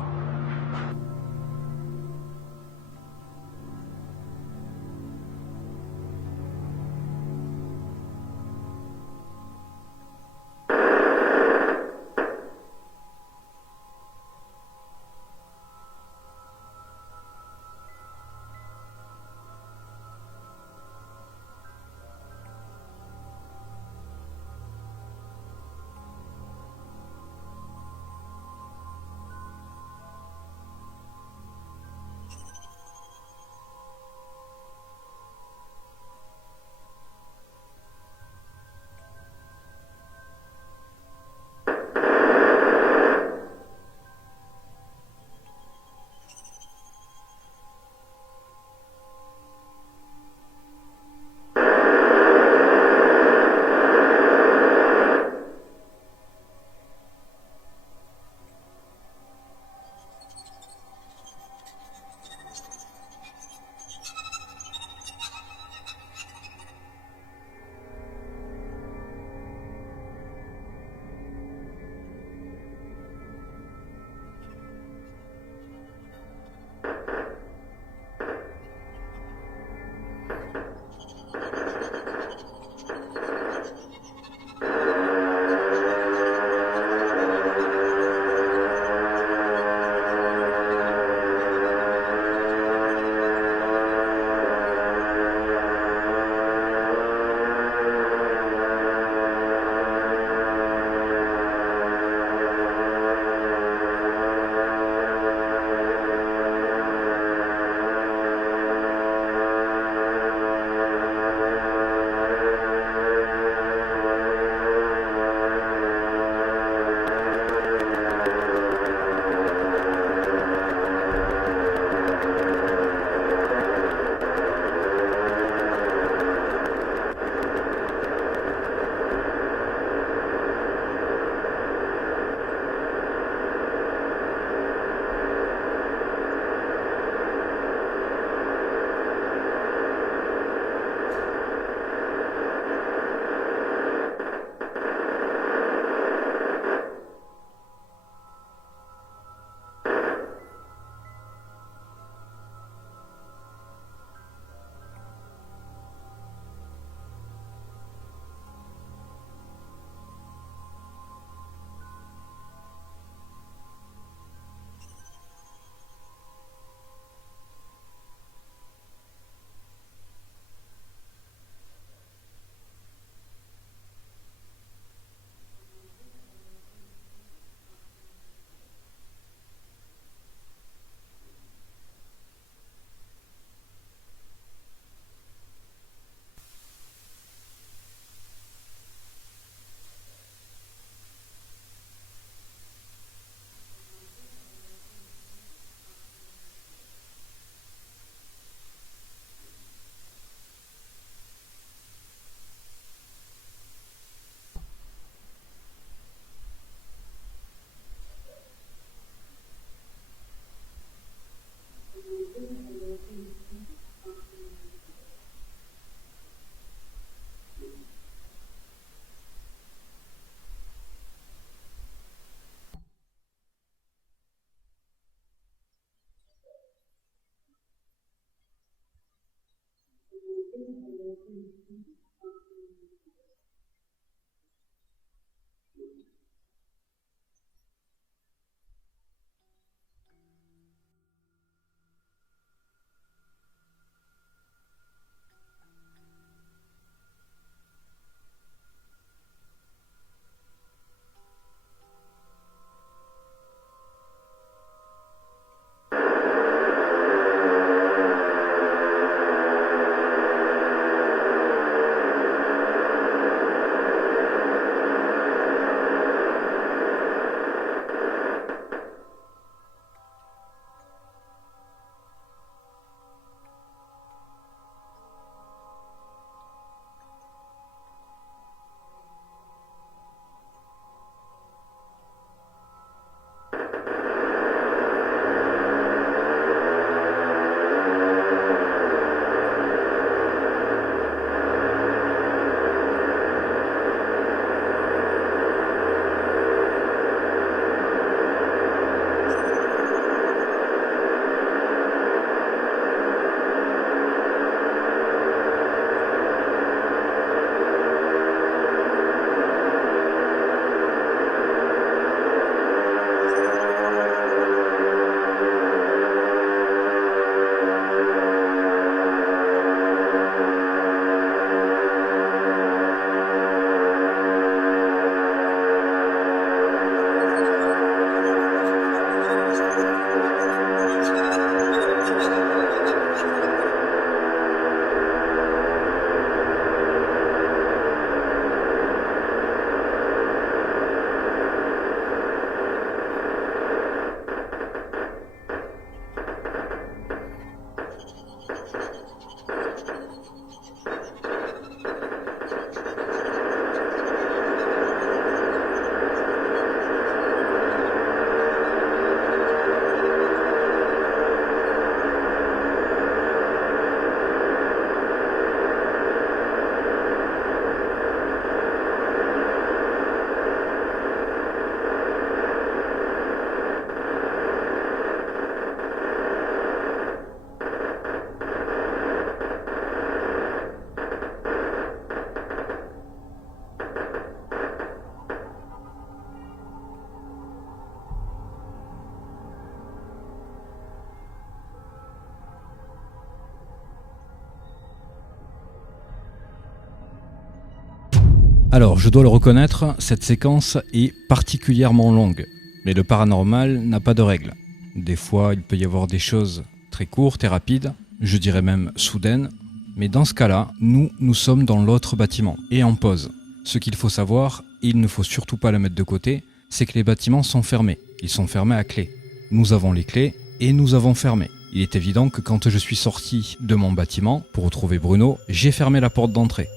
Alors, je dois le reconnaître, cette séquence est particulièrement longue. Mais le paranormal n'a pas de règle. Des fois, il peut y avoir des choses très courtes et rapides, je dirais même soudaines. Mais dans ce cas-là, nous sommes dans l'autre bâtiment et en pause. Ce qu'il faut savoir, et il ne faut surtout pas le mettre de côté, c'est que les bâtiments sont fermés. Ils sont fermés à clé. Nous avons les clés et nous avons fermé. Il est évident que quand je suis sorti de mon bâtiment pour retrouver Bruno, j'ai fermé la porte d'entrée.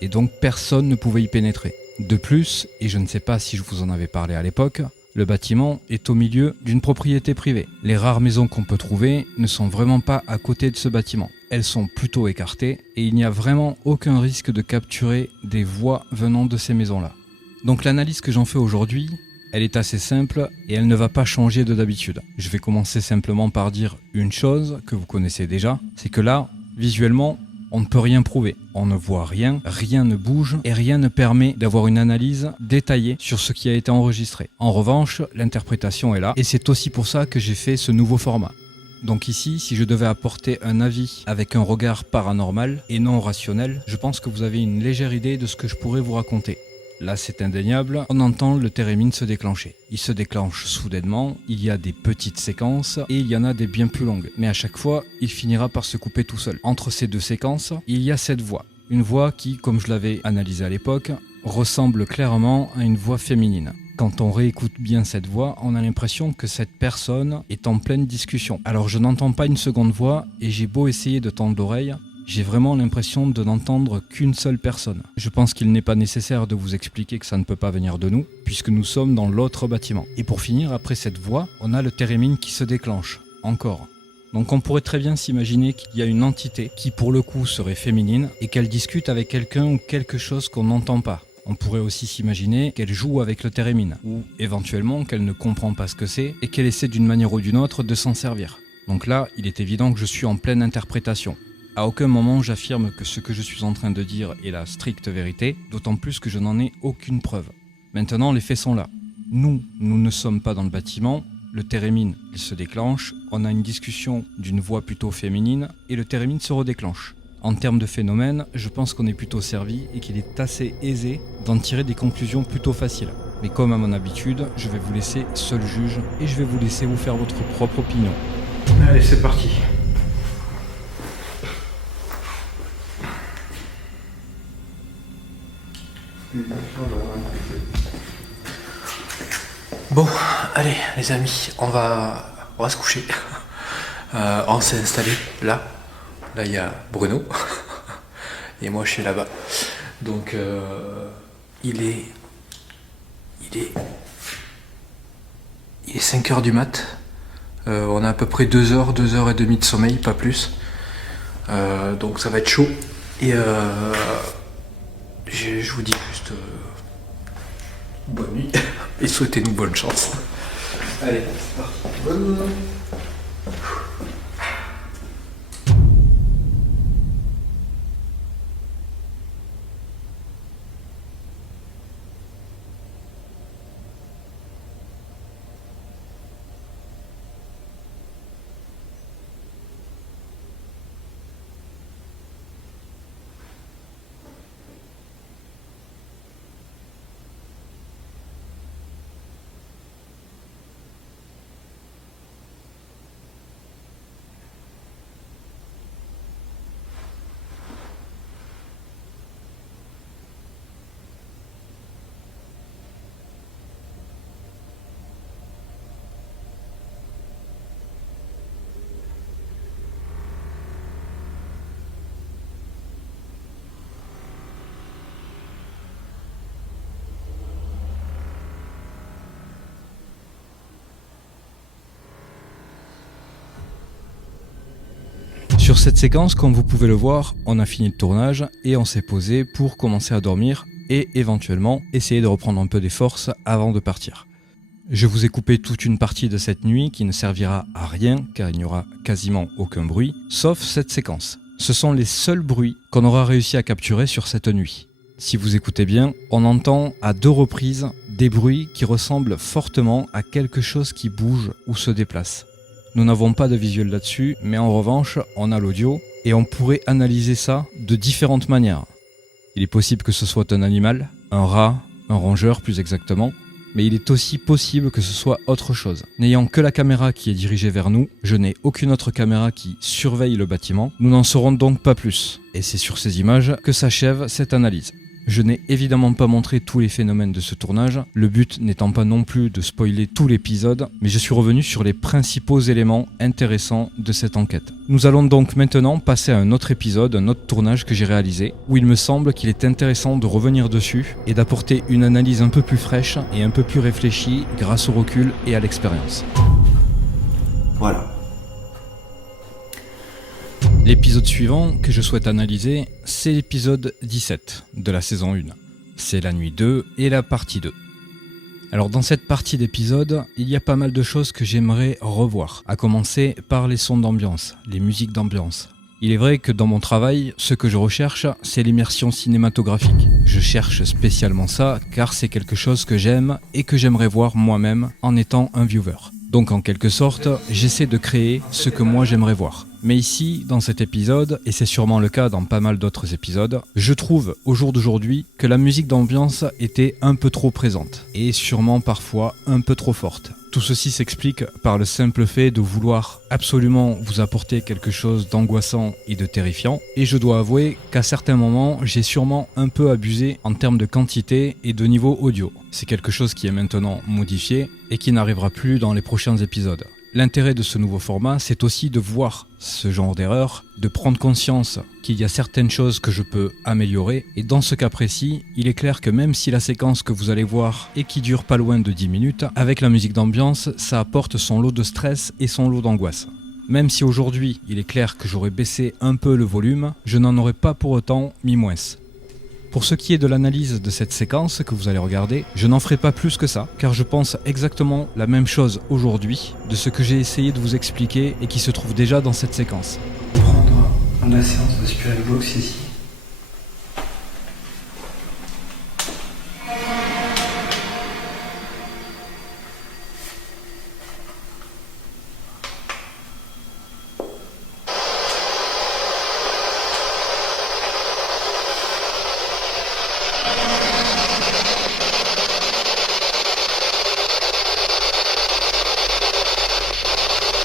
Et donc personne ne pouvait y pénétrer. De plus, et je ne sais pas si je vous en avais parlé à l'époque, le bâtiment est au milieu d'une propriété privée. Les rares maisons qu'on peut trouver ne sont vraiment pas à côté de ce bâtiment. Elles sont plutôt écartées et il n'y a vraiment aucun risque de capturer des voix venant de ces maisons-là. Donc l'analyse que j'en fais aujourd'hui, elle est assez simple et elle ne va pas changer de d'habitude. Je vais commencer simplement par dire une chose que vous connaissez déjà, c'est que là, visuellement, on ne peut rien prouver, on ne voit rien, rien ne bouge et rien ne permet d'avoir une analyse détaillée sur ce qui a été enregistré. En revanche, l'interprétation est là et c'est aussi pour ça que j'ai fait ce nouveau format. Donc ici, si je devais apporter un avis avec un regard paranormal et non rationnel, je pense que vous avez une légère idée de ce que je pourrais vous raconter. Là, c'est indéniable, on entend le térémine se déclencher. Il se déclenche soudainement, il y a des petites séquences et il y en a des bien plus longues. Mais à chaque fois, il finira par se couper tout seul. Entre ces deux séquences, il y a cette voix. Une voix qui, comme je l'avais analysée à l'époque, ressemble clairement à une voix féminine. Quand on réécoute bien cette voix, on a l'impression que cette personne est en pleine discussion. Alors je n'entends pas une seconde voix et j'ai beau essayer de tendre l'oreille, j'ai vraiment l'impression de n'entendre qu'une seule personne. Je pense qu'il n'est pas nécessaire de vous expliquer que ça ne peut pas venir de nous, puisque nous sommes dans l'autre bâtiment. Et pour finir, après cette voix, on a le térémine qui se déclenche, encore. Donc on pourrait très bien s'imaginer qu'il y a une entité qui pour le coup serait féminine et qu'elle discute avec quelqu'un ou quelque chose qu'on n'entend pas. On pourrait aussi s'imaginer qu'elle joue avec le térémine, ou éventuellement qu'elle ne comprend pas ce que c'est et qu'elle essaie d'une manière ou d'une autre de s'en servir. Donc là, il est évident que je suis en pleine interprétation. À aucun moment j'affirme que ce que je suis en train de dire est la stricte vérité, d'autant plus que je n'en ai aucune preuve. Maintenant, les faits sont là. Nous ne sommes pas dans le bâtiment, le térémine, il se déclenche, on a une discussion d'une voix plutôt féminine, et le térémine se redéclenche. En termes de phénomène, je pense qu'on est plutôt servi et qu'il est assez aisé d'en tirer des conclusions plutôt faciles. Mais comme à mon habitude, je vais vous laisser seul juge et je vais vous laisser vous faire votre propre opinion. Allez, c'est parti. Bon, allez les amis, on va se coucher. On s'est installé là. Là il y a Bruno. Et moi je suis là-bas. Donc il est 5h du mat. On a à peu près 2 heures et demie de sommeil, pas plus. Donc ça va être chaud. Et je vous dis juste bonne nuit et souhaitez-nous bonne chance. Allez, c'est parti. Bonne nuit. Sur cette séquence, comme vous pouvez le voir, on a fini le tournage et on s'est posé pour commencer à dormir et éventuellement essayer de reprendre un peu des forces avant de partir. Je vous ai coupé toute une partie de cette nuit qui ne servira à rien car il n'y aura quasiment aucun bruit, sauf cette séquence. Ce sont les seuls bruits qu'on aura réussi à capturer sur cette nuit. Si vous écoutez bien, on entend à 2 reprises des bruits qui ressemblent fortement à quelque chose qui bouge ou se déplace. Nous n'avons pas de visuel là-dessus, mais en revanche, on a l'audio et on pourrait analyser ça de différentes manières. Il est possible que ce soit un animal, un rat, un rongeur plus exactement, mais il est aussi possible que ce soit autre chose. N'ayant que la caméra qui est dirigée vers nous, je n'ai aucune autre caméra qui surveille le bâtiment, nous n'en saurons donc pas plus. Et c'est sur ces images que s'achève cette analyse. Je n'ai évidemment pas montré tous les phénomènes de ce tournage, le but n'étant pas non plus de spoiler tout l'épisode, mais je suis revenu sur les principaux éléments intéressants de cette enquête. Nous allons donc maintenant passer à un autre épisode, un autre tournage que j'ai réalisé, où il me semble qu'il est intéressant de revenir dessus et d'apporter une analyse un peu plus fraîche et un peu plus réfléchie grâce au recul et à l'expérience. Voilà. L'épisode suivant que je souhaite analyser, c'est l'épisode 17 de la saison 1. C'est la nuit 2 et la partie 2. Alors dans cette partie d'épisode, il y a pas mal de choses que j'aimerais revoir, à commencer par les sons d'ambiance, les musiques d'ambiance. Il est vrai que dans mon travail, ce que je recherche, c'est l'immersion cinématographique. Je cherche spécialement ça car c'est quelque chose que j'aime et que j'aimerais voir moi-même en étant un viewer. Donc en quelque sorte, j'essaie de créer ce que moi j'aimerais voir. Mais ici, dans cet épisode, et c'est sûrement le cas dans pas mal d'autres épisodes, je trouve au jour d'aujourd'hui que la musique d'ambiance était un peu trop présente, et sûrement parfois un peu trop forte. Tout ceci s'explique par le simple fait de vouloir absolument vous apporter quelque chose d'angoissant et de terrifiant, et je dois avouer qu'à certains moments, j'ai sûrement un peu abusé en termes de quantité et de niveau audio. C'est quelque chose qui est maintenant modifié et qui n'arrivera plus dans les prochains épisodes. L'intérêt de ce nouveau format, c'est aussi de voir ce genre d'erreur, de prendre conscience qu'il y a certaines choses que je peux améliorer, et dans ce cas précis, il est clair que même si la séquence que vous allez voir et qui dure pas loin de 10 minutes, avec la musique d'ambiance, ça apporte son lot de stress et son lot d'angoisse. Même si aujourd'hui, il est clair que j'aurais baissé un peu le volume, je n'en aurais pas pour autant mis moins. Pour ce qui est de l'analyse de cette séquence que vous allez regarder, je n'en ferai pas plus que ça, car je pense exactement la même chose aujourd'hui de ce que j'ai essayé de vous expliquer et qui se trouve déjà dans cette séquence. Prendre fin de la séance de Spirit Box ici.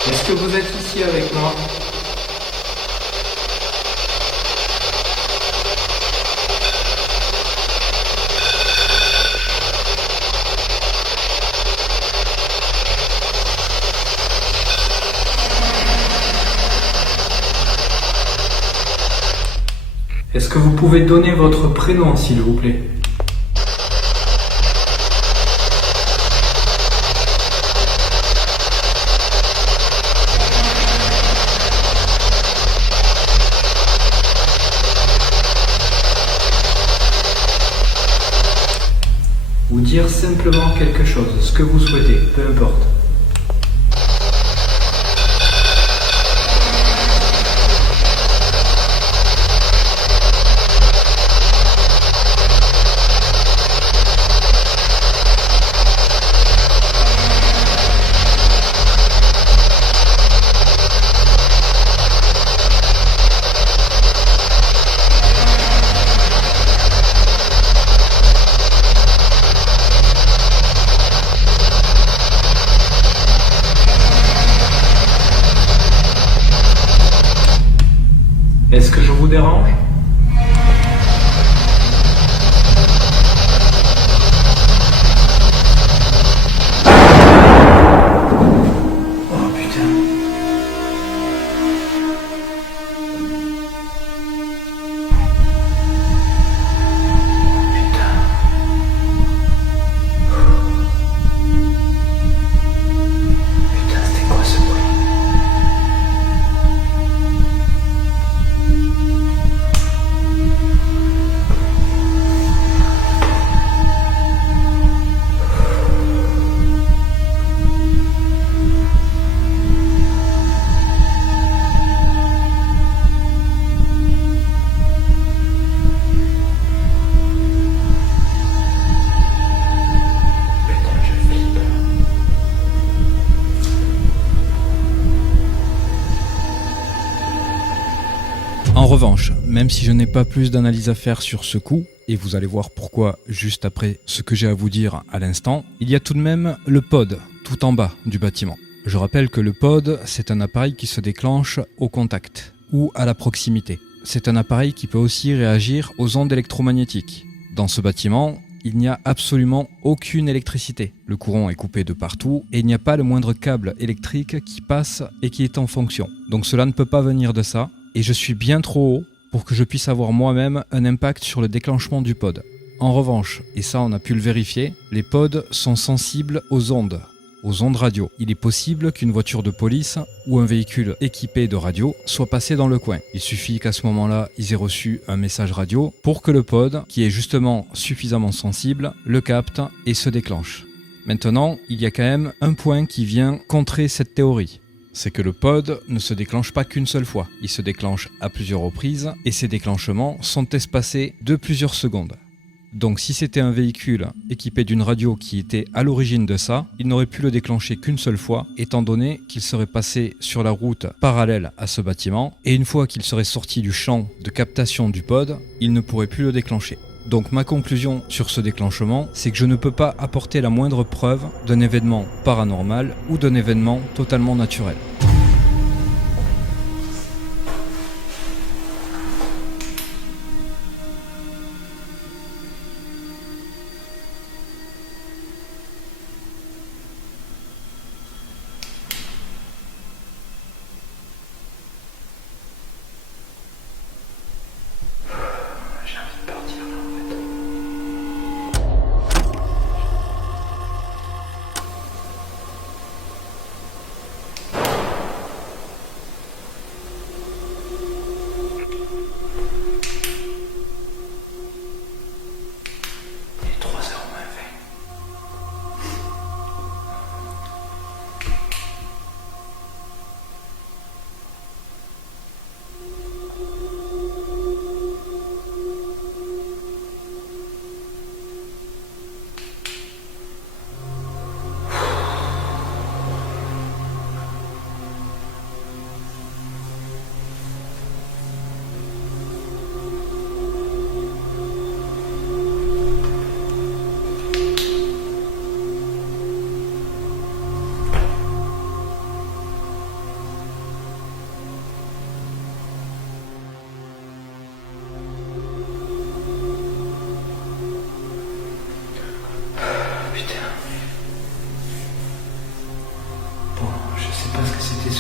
Est-ce que vous êtes ici avec moi? Est-ce que vous pouvez donner votre prénom, s'il vous plaît? Ou dire simplement quelque chose, ce que vous souhaitez, peu importe. Est-ce que je vous dérange? Oh putain. Putain, c'était quoi ce bruit? En revanche, même si je n'ai pas plus d'analyse à faire sur ce coup, et vous allez voir pourquoi juste après ce que j'ai à vous dire à l'instant, il y a tout de même le pod tout en bas du bâtiment. Je rappelle que le pod, c'est un appareil qui se déclenche au contact ou à la proximité. C'est un appareil qui peut aussi réagir aux ondes électromagnétiques. Dans ce bâtiment, il n'y a absolument aucune électricité. Le courant est coupé de partout et il n'y a pas le moindre câble électrique qui passe et qui est en fonction. Donc cela ne peut pas venir de ça. Et je suis bien trop haut pour que je puisse avoir moi-même un impact sur le déclenchement du pod. En revanche, et ça on a pu le vérifier, les pods sont sensibles aux ondes radio. Il est possible qu'une voiture de police ou un véhicule équipé de radio soit passé dans le coin. Il suffit qu'à ce moment-là, ils aient reçu un message radio pour que le pod, qui est justement suffisamment sensible, le capte et se déclenche. Maintenant, il y a quand même un point qui vient contrer cette théorie. C'est que le pod ne se déclenche pas qu'une seule fois. Il se déclenche à plusieurs reprises et ces déclenchements sont espacés de plusieurs secondes. Donc si c'était un véhicule équipé d'une radio qui était à l'origine de ça, il n'aurait pu le déclencher qu'une seule fois, étant donné qu'il serait passé sur la route parallèle à ce bâtiment, et une fois qu'il serait sorti du champ de captation du pod, il ne pourrait plus le déclencher. Donc ma conclusion sur ce déclenchement, c'est que je ne peux pas apporter la moindre preuve d'un événement paranormal ou d'un événement totalement naturel.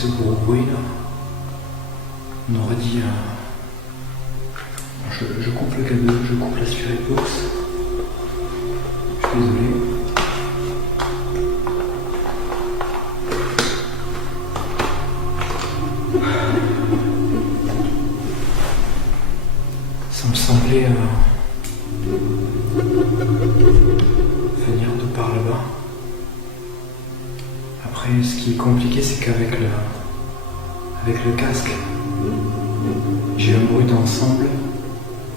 ce gros bruit là. On aurait dit je coupe le câble, je coupe la Spirit Box. Je suis désolé. Ça me semblait venir de par là-bas. Après, ce qui est compliqué, c'est qu'avec le casque, j'ai un bruit d'ensemble.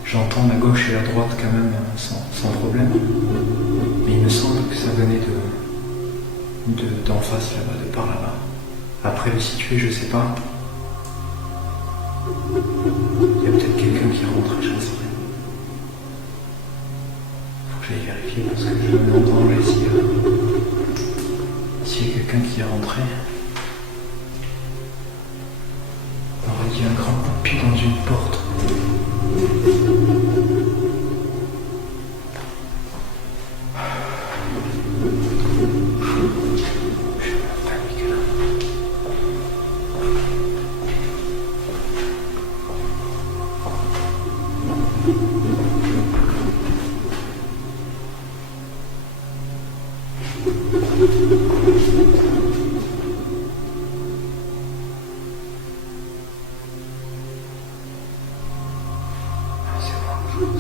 J'entends la gauche et la droite quand même sans problème. Mais il me semble que ça venait d'en face là-bas, de par là-bas. Après le situer, je sais pas. Il y a peut-être quelqu'un qui rentre, j'en sais rien. Faut que j'aille vérifier parce que je m'entends là s'il y a quelqu'un qui est rentré. On aurait dit un grand coup de pied dans une porte.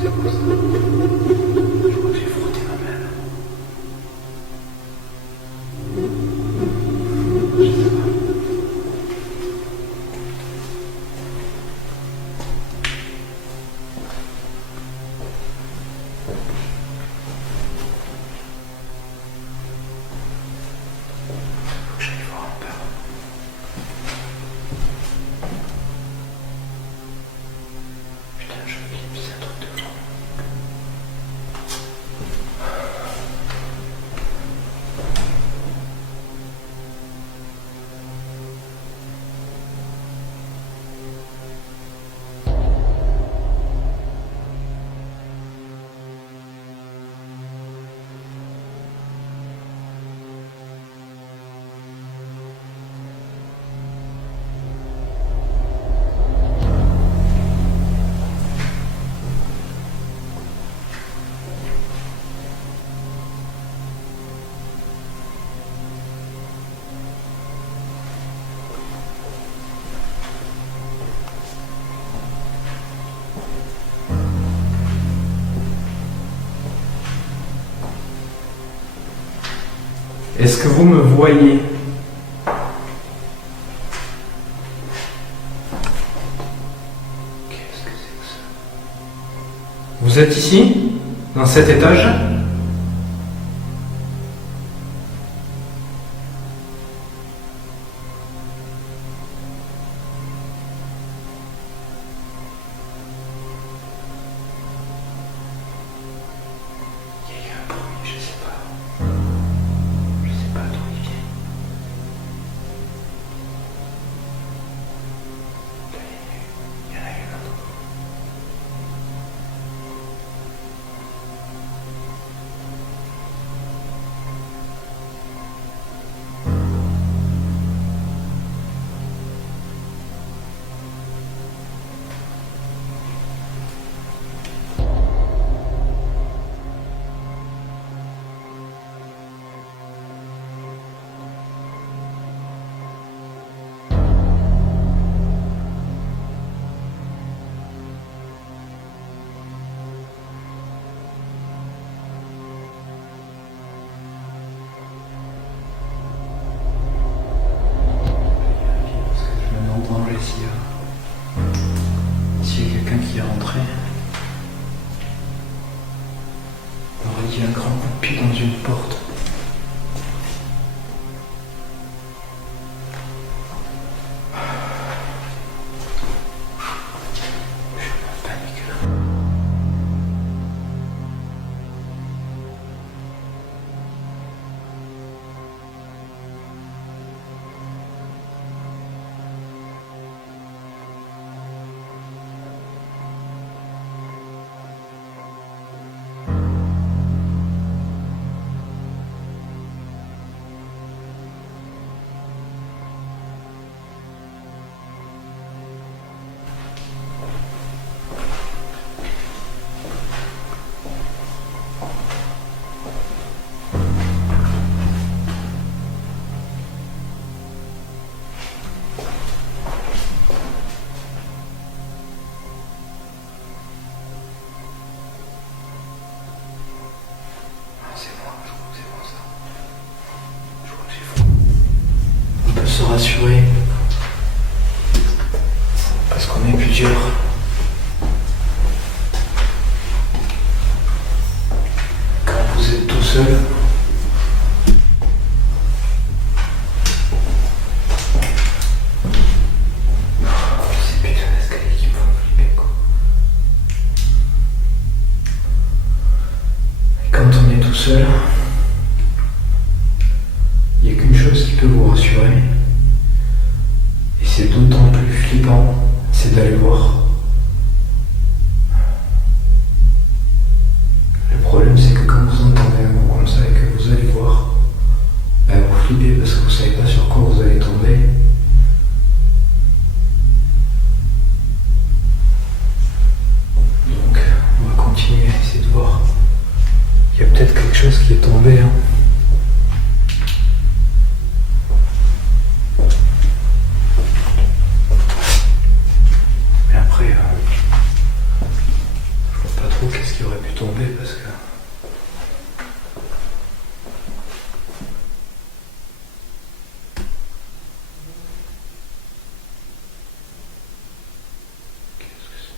C'est pour ça. Je crois que j'ai frotté ma main. Je sais pas. Faut que j'aille voir un peu. Putain, je me dis, c'est un truc de fou. Est-ce que vous me voyez? Qu'est-ce que c'est que ça? Vous êtes ici? Dans cet étage? Il y a eu un bruit, je sais pas. Je sais pas d'où il vient. Il y en a eu un autre. S'il y a quelqu'un qui est rentré, on aurait dit un grand coup de pied dans une porte. Je suis en panique là. rassurer. Parce qu'on est plusieurs. Quand vous êtes tout seul, c'est putain d'escalier qui me font flipper, quoi. Et quand on est tout seul, il n'y a qu'une chose qui peut vous rassurer. Et c'est d'autant plus flippant, c'est d'aller voir. Le problème, c'est que quand vous entendez un mot comme ça et que vous allez voir, ben vous flippez parce que vous ne savez pas sur quoi vous allez tomber. Donc, on va continuer à essayer de voir. Il y a peut-être quelque chose qui est tombé, hein. Qu'est-ce qui aurait pu tomber parce que... Qu'est-ce que c'est ça?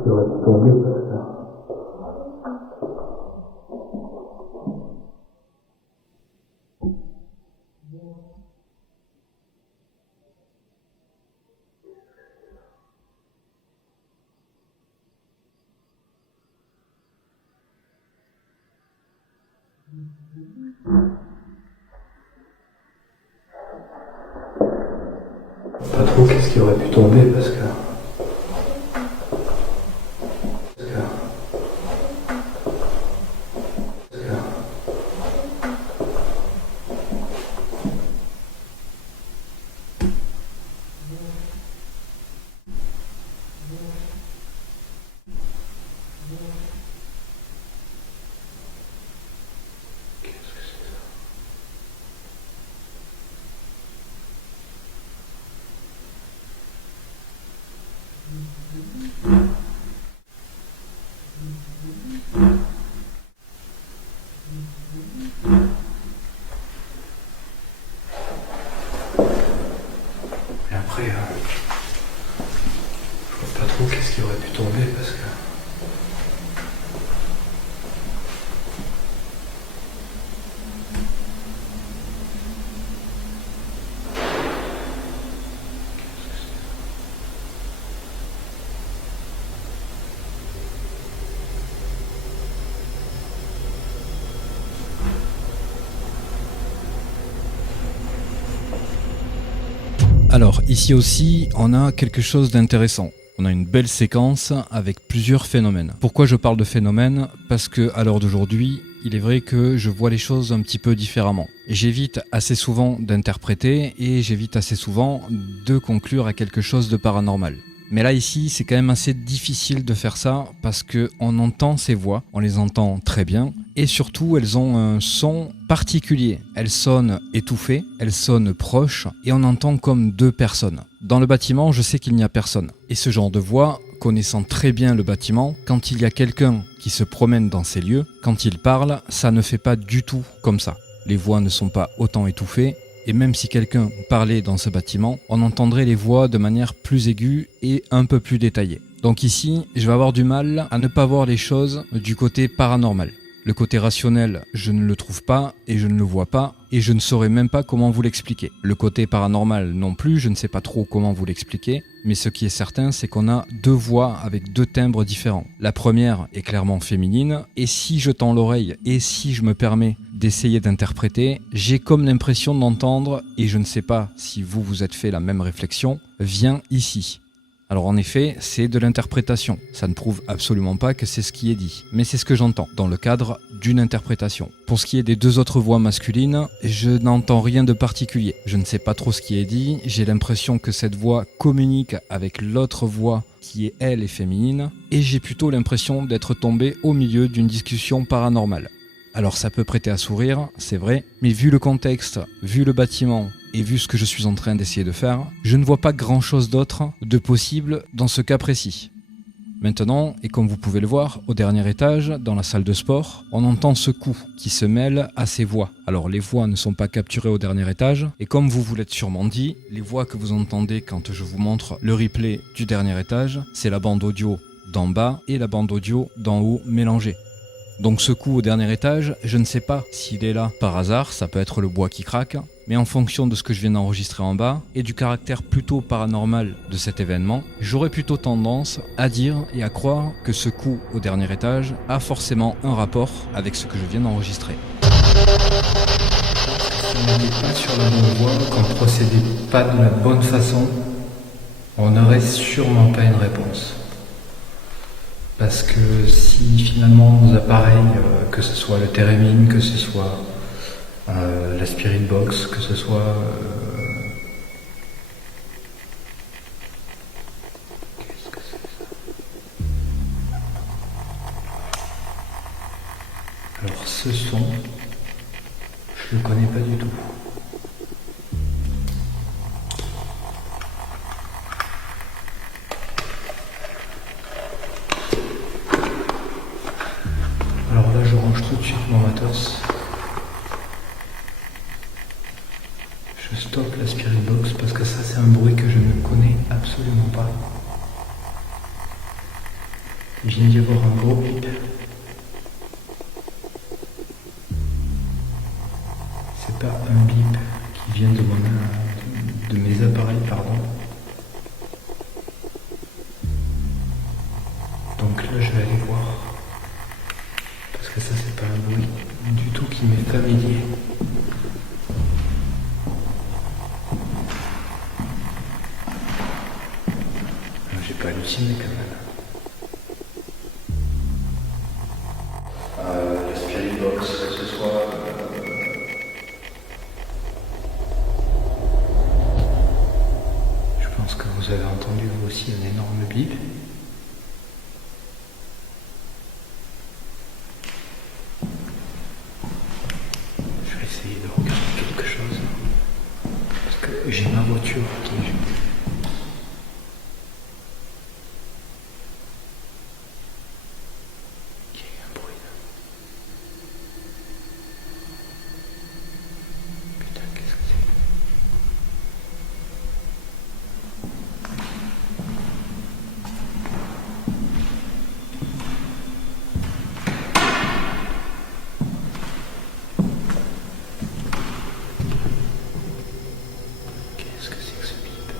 Qui aurait pu tomber parce que... Pas trop qu'est-ce qui aurait pu tomber parce que... Et après, je vois pas trop qu'est-ce qui aurait pu tomber parce que... Alors, ici aussi, on a quelque chose d'intéressant. On a une belle séquence avec plusieurs phénomènes. Pourquoi je parle de phénomènes? Parce que à l'heure d'aujourd'hui, il est vrai que je vois les choses un petit peu différemment. J'évite assez souvent d'interpréter et j'évite assez souvent de conclure à quelque chose de paranormal. Mais là ici, c'est quand même assez difficile de faire ça parce qu'on entend ces voix, on les entend très bien et surtout elles ont un son particulier. Elles sonnent étouffées, elles sonnent proches et on entend comme deux personnes. Dans le bâtiment, je sais qu'il n'y a personne. Et ce genre de voix, connaissant très bien le bâtiment, quand il y a quelqu'un qui se promène dans ces lieux, quand il parle, ça ne fait pas du tout comme ça. Les voix ne sont pas autant étouffées. Et même si quelqu'un parlait dans ce bâtiment, on entendrait les voix de manière plus aiguë et un peu plus détaillée. Donc ici, je vais avoir du mal à ne pas voir les choses du côté paranormal. Le côté rationnel, je ne le trouve pas et je ne le vois pas et je ne saurais même pas comment vous l'expliquer. Le côté paranormal non plus, je ne sais pas trop comment vous l'expliquer, mais ce qui est certain, c'est qu'on a deux voix avec deux timbres différents. La première est clairement féminine et si je tends l'oreille et si je me permets d'essayer d'interpréter, j'ai comme l'impression d'entendre, et je ne sais pas si vous vous êtes fait la même réflexion, viens ici. Alors en effet, c'est de l'interprétation. Ça ne prouve absolument pas que c'est ce qui est dit, mais c'est ce que j'entends dans le cadre d'une interprétation. Pour ce qui est des 2 autres voix masculines, je n'entends rien de particulier. Je ne sais pas trop ce qui est dit, j'ai l'impression que cette voix communique avec l'autre voix qui est elle est féminine, et j'ai plutôt l'impression d'être tombé au milieu d'une discussion paranormale. Alors ça peut prêter à sourire, c'est vrai, mais vu le contexte, vu le bâtiment et vu ce que je suis en train d'essayer de faire, je ne vois pas grand chose d'autre de possible dans ce cas précis. Maintenant, et comme vous pouvez le voir, au dernier étage, dans la salle de sport, on entend ce coup qui se mêle à ces voix. Alors les voix ne sont pas capturées au dernier étage, et comme vous vous l'êtes sûrement dit, les voix que vous entendez quand je vous montre le replay du dernier étage, c'est la bande audio d'en bas et la bande audio d'en haut mélangée. Donc ce coup au dernier étage, je ne sais pas s'il est là par hasard, ça peut être le bois qui craque, mais en fonction de ce que je viens d'enregistrer en bas et du caractère plutôt paranormal de cet événement, j'aurais plutôt tendance à dire et à croire que ce coup au dernier étage a forcément un rapport avec ce que je viens d'enregistrer. Si on n'était pas sur la bonne voie, qu'on ne procédait pas de la bonne façon, on n'aurait sûrement pas une réponse. Parce que si finalement nos appareils, que ce soit le Theremin, que ce soit la Spirit Box, que ce soit qu'est-ce que c'est ça? Alors ce son, je le connais pas du tout. Alors là, je range tout de suite mon matos. Je stoppe la Spirit Box parce que ça, c'est un bruit que je ne connais absolument pas. Il vient d'y avoir un gros bip. C'est pas un bip qui vient de mes appareils, pardon. Donc là, je vais aller voir. Parce que ça, c'est pas un bruit du tout qui m'est familier. J'ai pas halluciné quand même. La Spirit Box, que ce soit. Je pense que vous avez entendu vous aussi un énorme bip. De regarder quelque chose parce que j'ai ma voiture qui est un bruit là. Putain, qu'est-ce que c'est? Qu'est-ce que c'est que ce bip?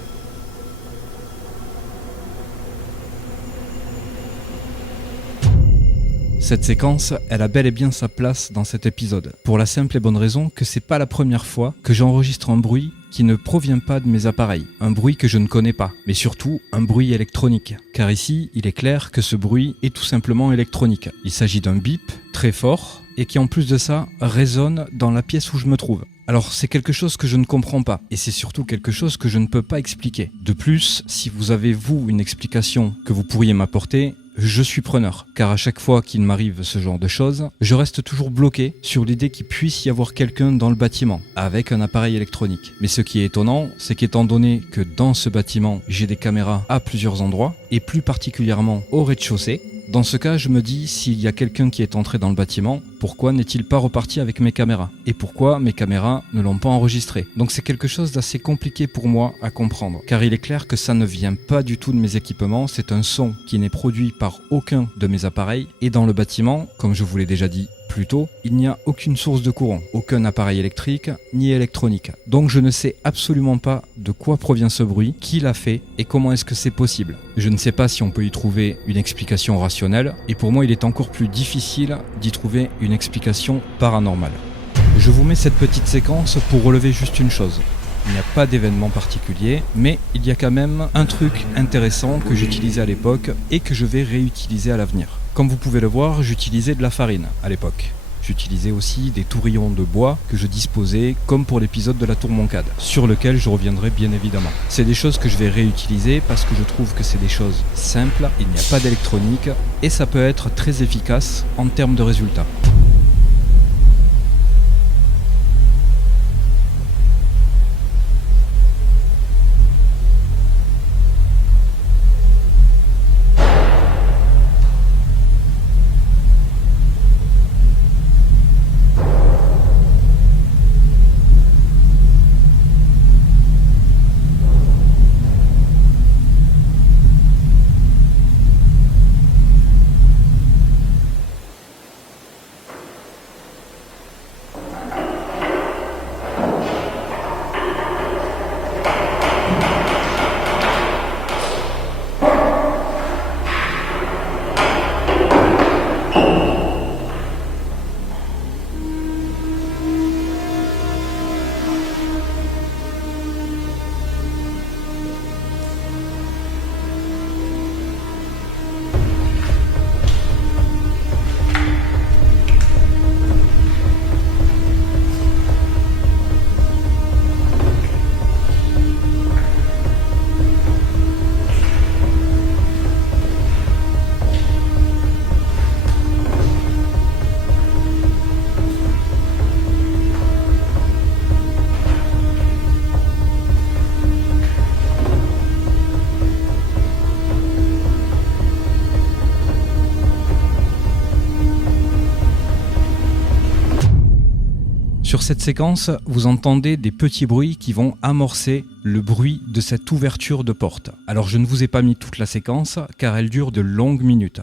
Cette séquence, elle a bel et bien sa place dans cet épisode, pour la simple et bonne raison que c'est pas la première fois que j'enregistre un bruit qui ne provient pas de mes appareils, un bruit que je ne connais pas, mais surtout un bruit électronique. Car ici, il est clair que ce bruit est tout simplement électronique. Il s'agit d'un bip très fort et qui en plus de ça résonne dans la pièce où je me trouve. Alors c'est quelque chose que je ne comprends pas et c'est surtout quelque chose que je ne peux pas expliquer. De plus, si vous avez vous une explication que vous pourriez m'apporter, je suis preneur, car à chaque fois qu'il m'arrive ce genre de choses, je reste toujours bloqué sur l'idée qu'il puisse y avoir quelqu'un dans le bâtiment, avec un appareil électronique. Mais ce qui est étonnant, c'est qu'étant donné que dans ce bâtiment, j'ai des caméras à plusieurs endroits, et plus particulièrement au rez-de-chaussée, dans ce cas, je me dis, s'il y a quelqu'un qui est entré dans le bâtiment, pourquoi n'est-il pas reparti avec mes caméras? Et pourquoi mes caméras ne l'ont pas enregistré? Donc c'est quelque chose d'assez compliqué pour moi à comprendre, car il est clair que ça ne vient pas du tout de mes équipements, c'est un son qui n'est produit par aucun de mes appareils, et dans le bâtiment, comme je vous l'ai déjà dit plus tôt, il n'y a aucune source de courant, aucun appareil électrique ni électronique. Donc je ne sais absolument pas de quoi provient ce bruit, qui l'a fait et comment est-ce que c'est possible. Je ne sais pas si on peut y trouver une explication rationnelle, et pour moi il est encore plus difficile d'y trouver une explication paranormale. Je vous mets cette petite séquence pour relever juste une chose. il n'y a pas d'événement particulier, mais il y a quand même un truc intéressant que j'utilisais à l'époque et que je vais réutiliser à l'avenir. Comme vous pouvez le voir, j'utilisais de la farine à l'époque. J'utilisais aussi des tourillons de bois que je disposais comme pour l'épisode de la tour Moncade, sur lequel je reviendrai bien évidemment. C'est des choses que je vais réutiliser parce que je trouve que c'est des choses simples, il n'y a pas d'électronique et ça peut être très efficace en termes de résultats. Sur cette séquence, vous entendez des petits bruits qui vont amorcer le bruit de cette ouverture de porte. Alors je ne vous ai pas mis toute la séquence car elle dure de longues minutes.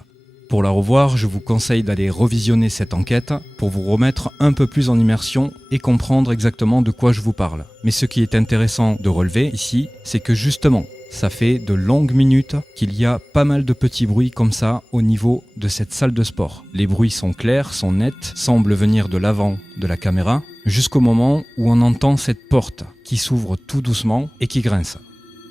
Pour la revoir, je vous conseille d'aller revisionner cette enquête pour vous remettre un peu plus en immersion et comprendre exactement de quoi je vous parle. Mais ce qui est intéressant de relever ici, c'est que justement, ça fait de longues minutes qu'il y a pas mal de petits bruits comme ça au niveau de cette salle de sport. Les bruits sont clairs, sont nets, semblent venir de l'avant de la caméra, jusqu'au moment où on entend cette porte qui s'ouvre tout doucement et qui grince.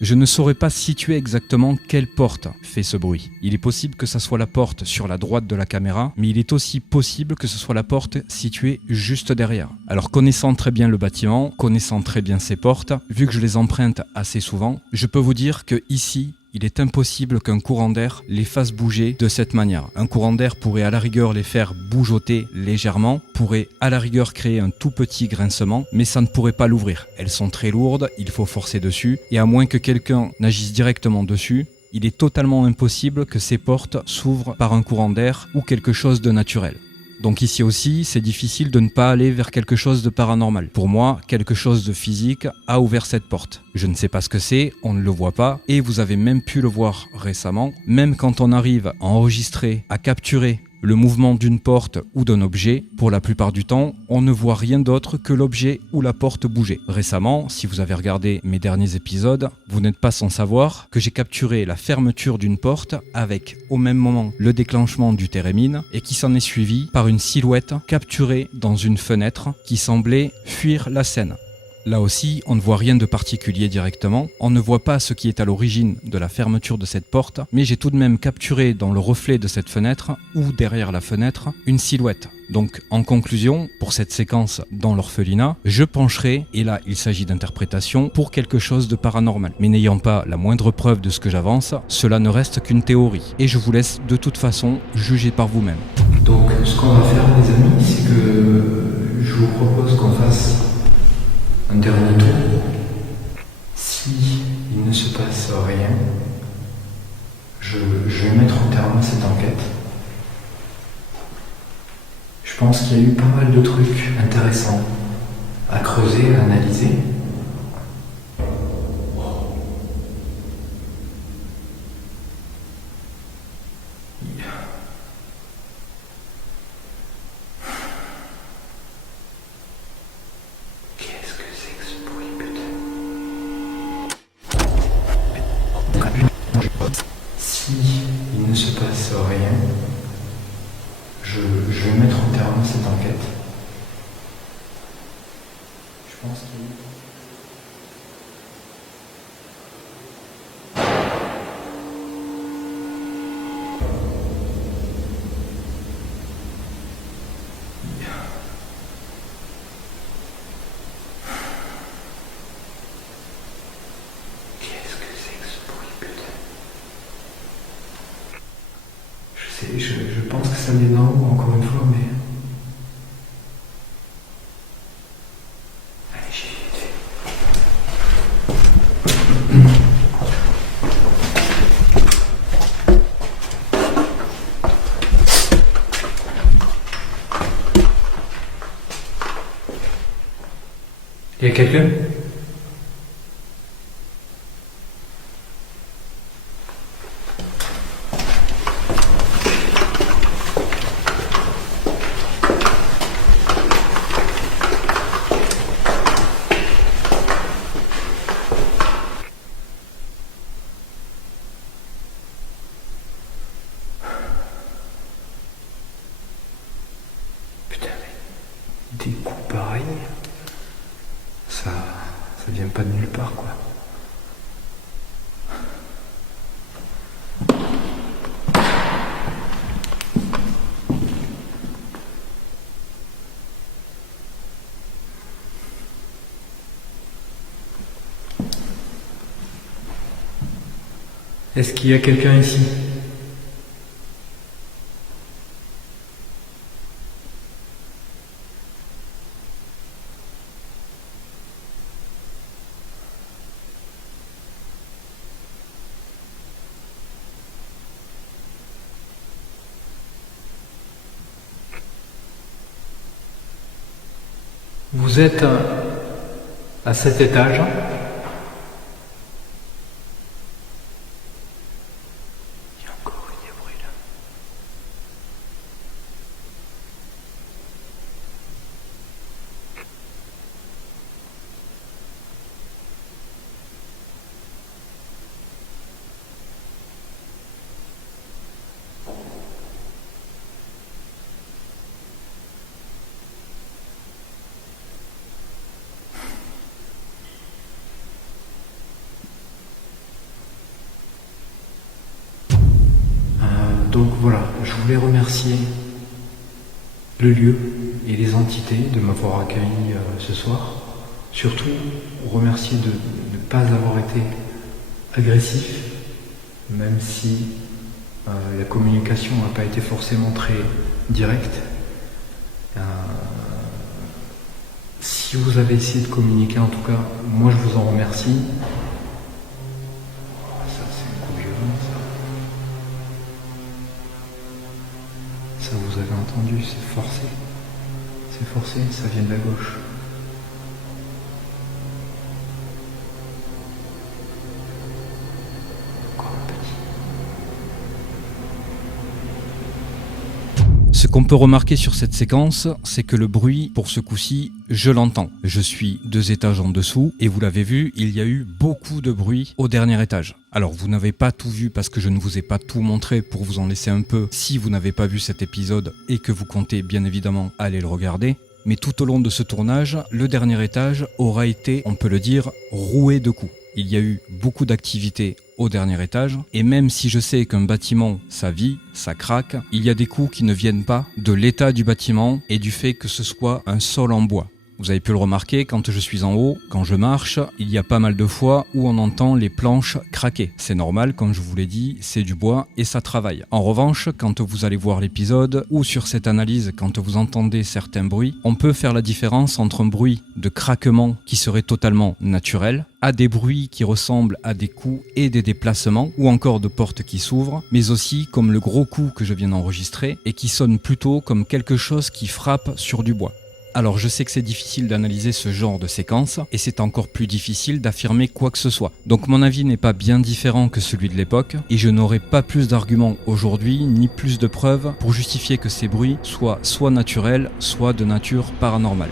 Je ne saurais pas situer exactement quelle porte fait ce bruit. Il est possible que ce soit la porte sur la droite de la caméra, mais il est aussi possible que ce soit la porte située juste derrière. Alors connaissant très bien le bâtiment, connaissant très bien ces portes, vu que je les emprunte assez souvent, je peux vous dire que ici, il est impossible qu'un courant d'air les fasse bouger de cette manière. Un courant d'air pourrait à la rigueur les faire bougeoter légèrement, pourrait à la rigueur créer un tout petit grincement, mais ça ne pourrait pas l'ouvrir. Elles sont très lourdes, il faut forcer dessus, et à moins que quelqu'un n'agisse directement dessus, il est totalement impossible que ces portes s'ouvrent par un courant d'air ou quelque chose de naturel. Donc ici aussi, c'est difficile de ne pas aller vers quelque chose de paranormal. Pour moi, quelque chose de physique a ouvert cette porte. Je ne sais pas ce que c'est, on ne le voit pas, et vous avez même pu le voir récemment. Même quand on arrive à enregistrer, à capturer le mouvement d'une porte ou d'un objet, pour la plupart du temps, on ne voit rien d'autre que l'objet ou la porte bouger. Récemment, si vous avez regardé mes derniers épisodes, vous n'êtes pas sans savoir que j'ai capturé la fermeture d'une porte avec au même moment le déclenchement du térémine et qui s'en est suivi par une silhouette capturée dans une fenêtre qui semblait fuir la scène. Là aussi, on ne voit rien de particulier directement, on ne voit pas ce qui est à l'origine de la fermeture de cette porte, mais j'ai tout de même capturé dans le reflet de cette fenêtre, ou derrière la fenêtre, une silhouette. Donc en conclusion, pour cette séquence dans l'orphelinat, je pencherai, et là il s'agit d'interprétation, pour quelque chose de paranormal. Mais n'ayant pas la moindre preuve de ce que j'avance, cela ne reste qu'une théorie, et je vous laisse de toute façon juger par vous-même. Donc ce qu'on va faire les amis, c'est que je vous propose qu'on fasse un dernier tour. Si il ne se passe rien, je vais mettre en terme cette enquête. Je pense qu'il y a eu pas mal de trucs intéressants à creuser, à analyser. Si il ne se passe rien, je vais mettre en terme cette enquête. Je pense qu'il Je pense que ça vient d'en haut, encore une fois, mais... Allez, j'y vais. Il y a quelqu'un ? Putain, mais des coups pareils, ça vient pas de nulle part, quoi. Est-ce qu'il y a quelqu'un ici ? Vous êtes à cet étage. Il y a encore eu des bruits là. Donc voilà, je voulais remercier le lieu et les entités de m'avoir accueilli ce soir. Surtout, remercier de ne pas avoir été agressif, même si la communication n'a pas été forcément très directe. Si vous avez essayé de communiquer, en tout cas, moi je vous en remercie. Ça, c'est un coup violent, ça. Ça, vous avez entendu, c'est forcé. C'est forcé, ça vient de la gauche. Encore un petit. Ce qu'on peut remarquer sur cette séquence, c'est que le bruit, pour ce coup-ci, je l'entends. Je suis 2 étages en dessous et vous l'avez vu, il y a eu beaucoup de bruit au dernier étage. Alors vous n'avez pas tout vu parce que je ne vous ai pas tout montré pour vous en laisser un peu si vous n'avez pas vu cet épisode et que vous comptez bien évidemment aller le regarder. Mais tout au long de ce tournage, le dernier étage aura été, on peut le dire, roué de coups. Il y a eu beaucoup d'activités au dernier étage, et même si je sais qu'un bâtiment, ça vit, ça craque, il y a des coups qui ne viennent pas de l'état du bâtiment et du fait que ce soit un sol en bois. Vous avez pu le remarquer, quand je suis en haut, quand je marche, il y a pas mal de fois où on entend les planches craquer. C'est normal, comme je vous l'ai dit, c'est du bois et ça travaille. En revanche, quand vous allez voir l'épisode ou sur cette analyse, quand vous entendez certains bruits, on peut faire la différence entre un bruit de craquement qui serait totalement naturel, à des bruits qui ressemblent à des coups et des déplacements, ou encore de portes qui s'ouvrent, mais aussi comme le gros coup que je viens d'enregistrer et qui sonne plutôt comme quelque chose qui frappe sur du bois. Alors je sais que c'est difficile d'analyser ce genre de séquence et c'est encore plus difficile d'affirmer quoi que ce soit. Donc mon avis n'est pas bien différent que celui de l'époque et je n'aurai pas plus d'arguments aujourd'hui ni plus de preuves pour justifier que ces bruits soient soit naturels, soit de nature paranormale.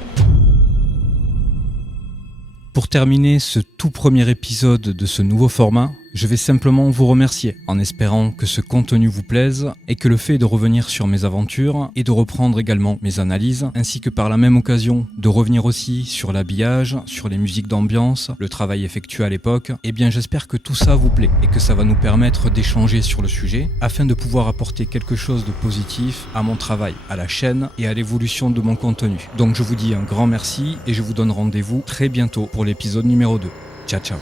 Pour terminer ce tout premier épisode de ce nouveau format, je vais simplement vous remercier en espérant que ce contenu vous plaise et que le fait de revenir sur mes aventures et de reprendre également mes analyses, ainsi que par la même occasion de revenir aussi sur l'habillage, sur les musiques d'ambiance, le travail effectué à l'époque, eh bien j'espère que tout ça vous plaît et que ça va nous permettre d'échanger sur le sujet afin de pouvoir apporter quelque chose de positif à mon travail, à la chaîne et à l'évolution de mon contenu. Donc je vous dis un grand merci et je vous donne rendez-vous très bientôt pour l'épisode numéro 2. Ciao ciao.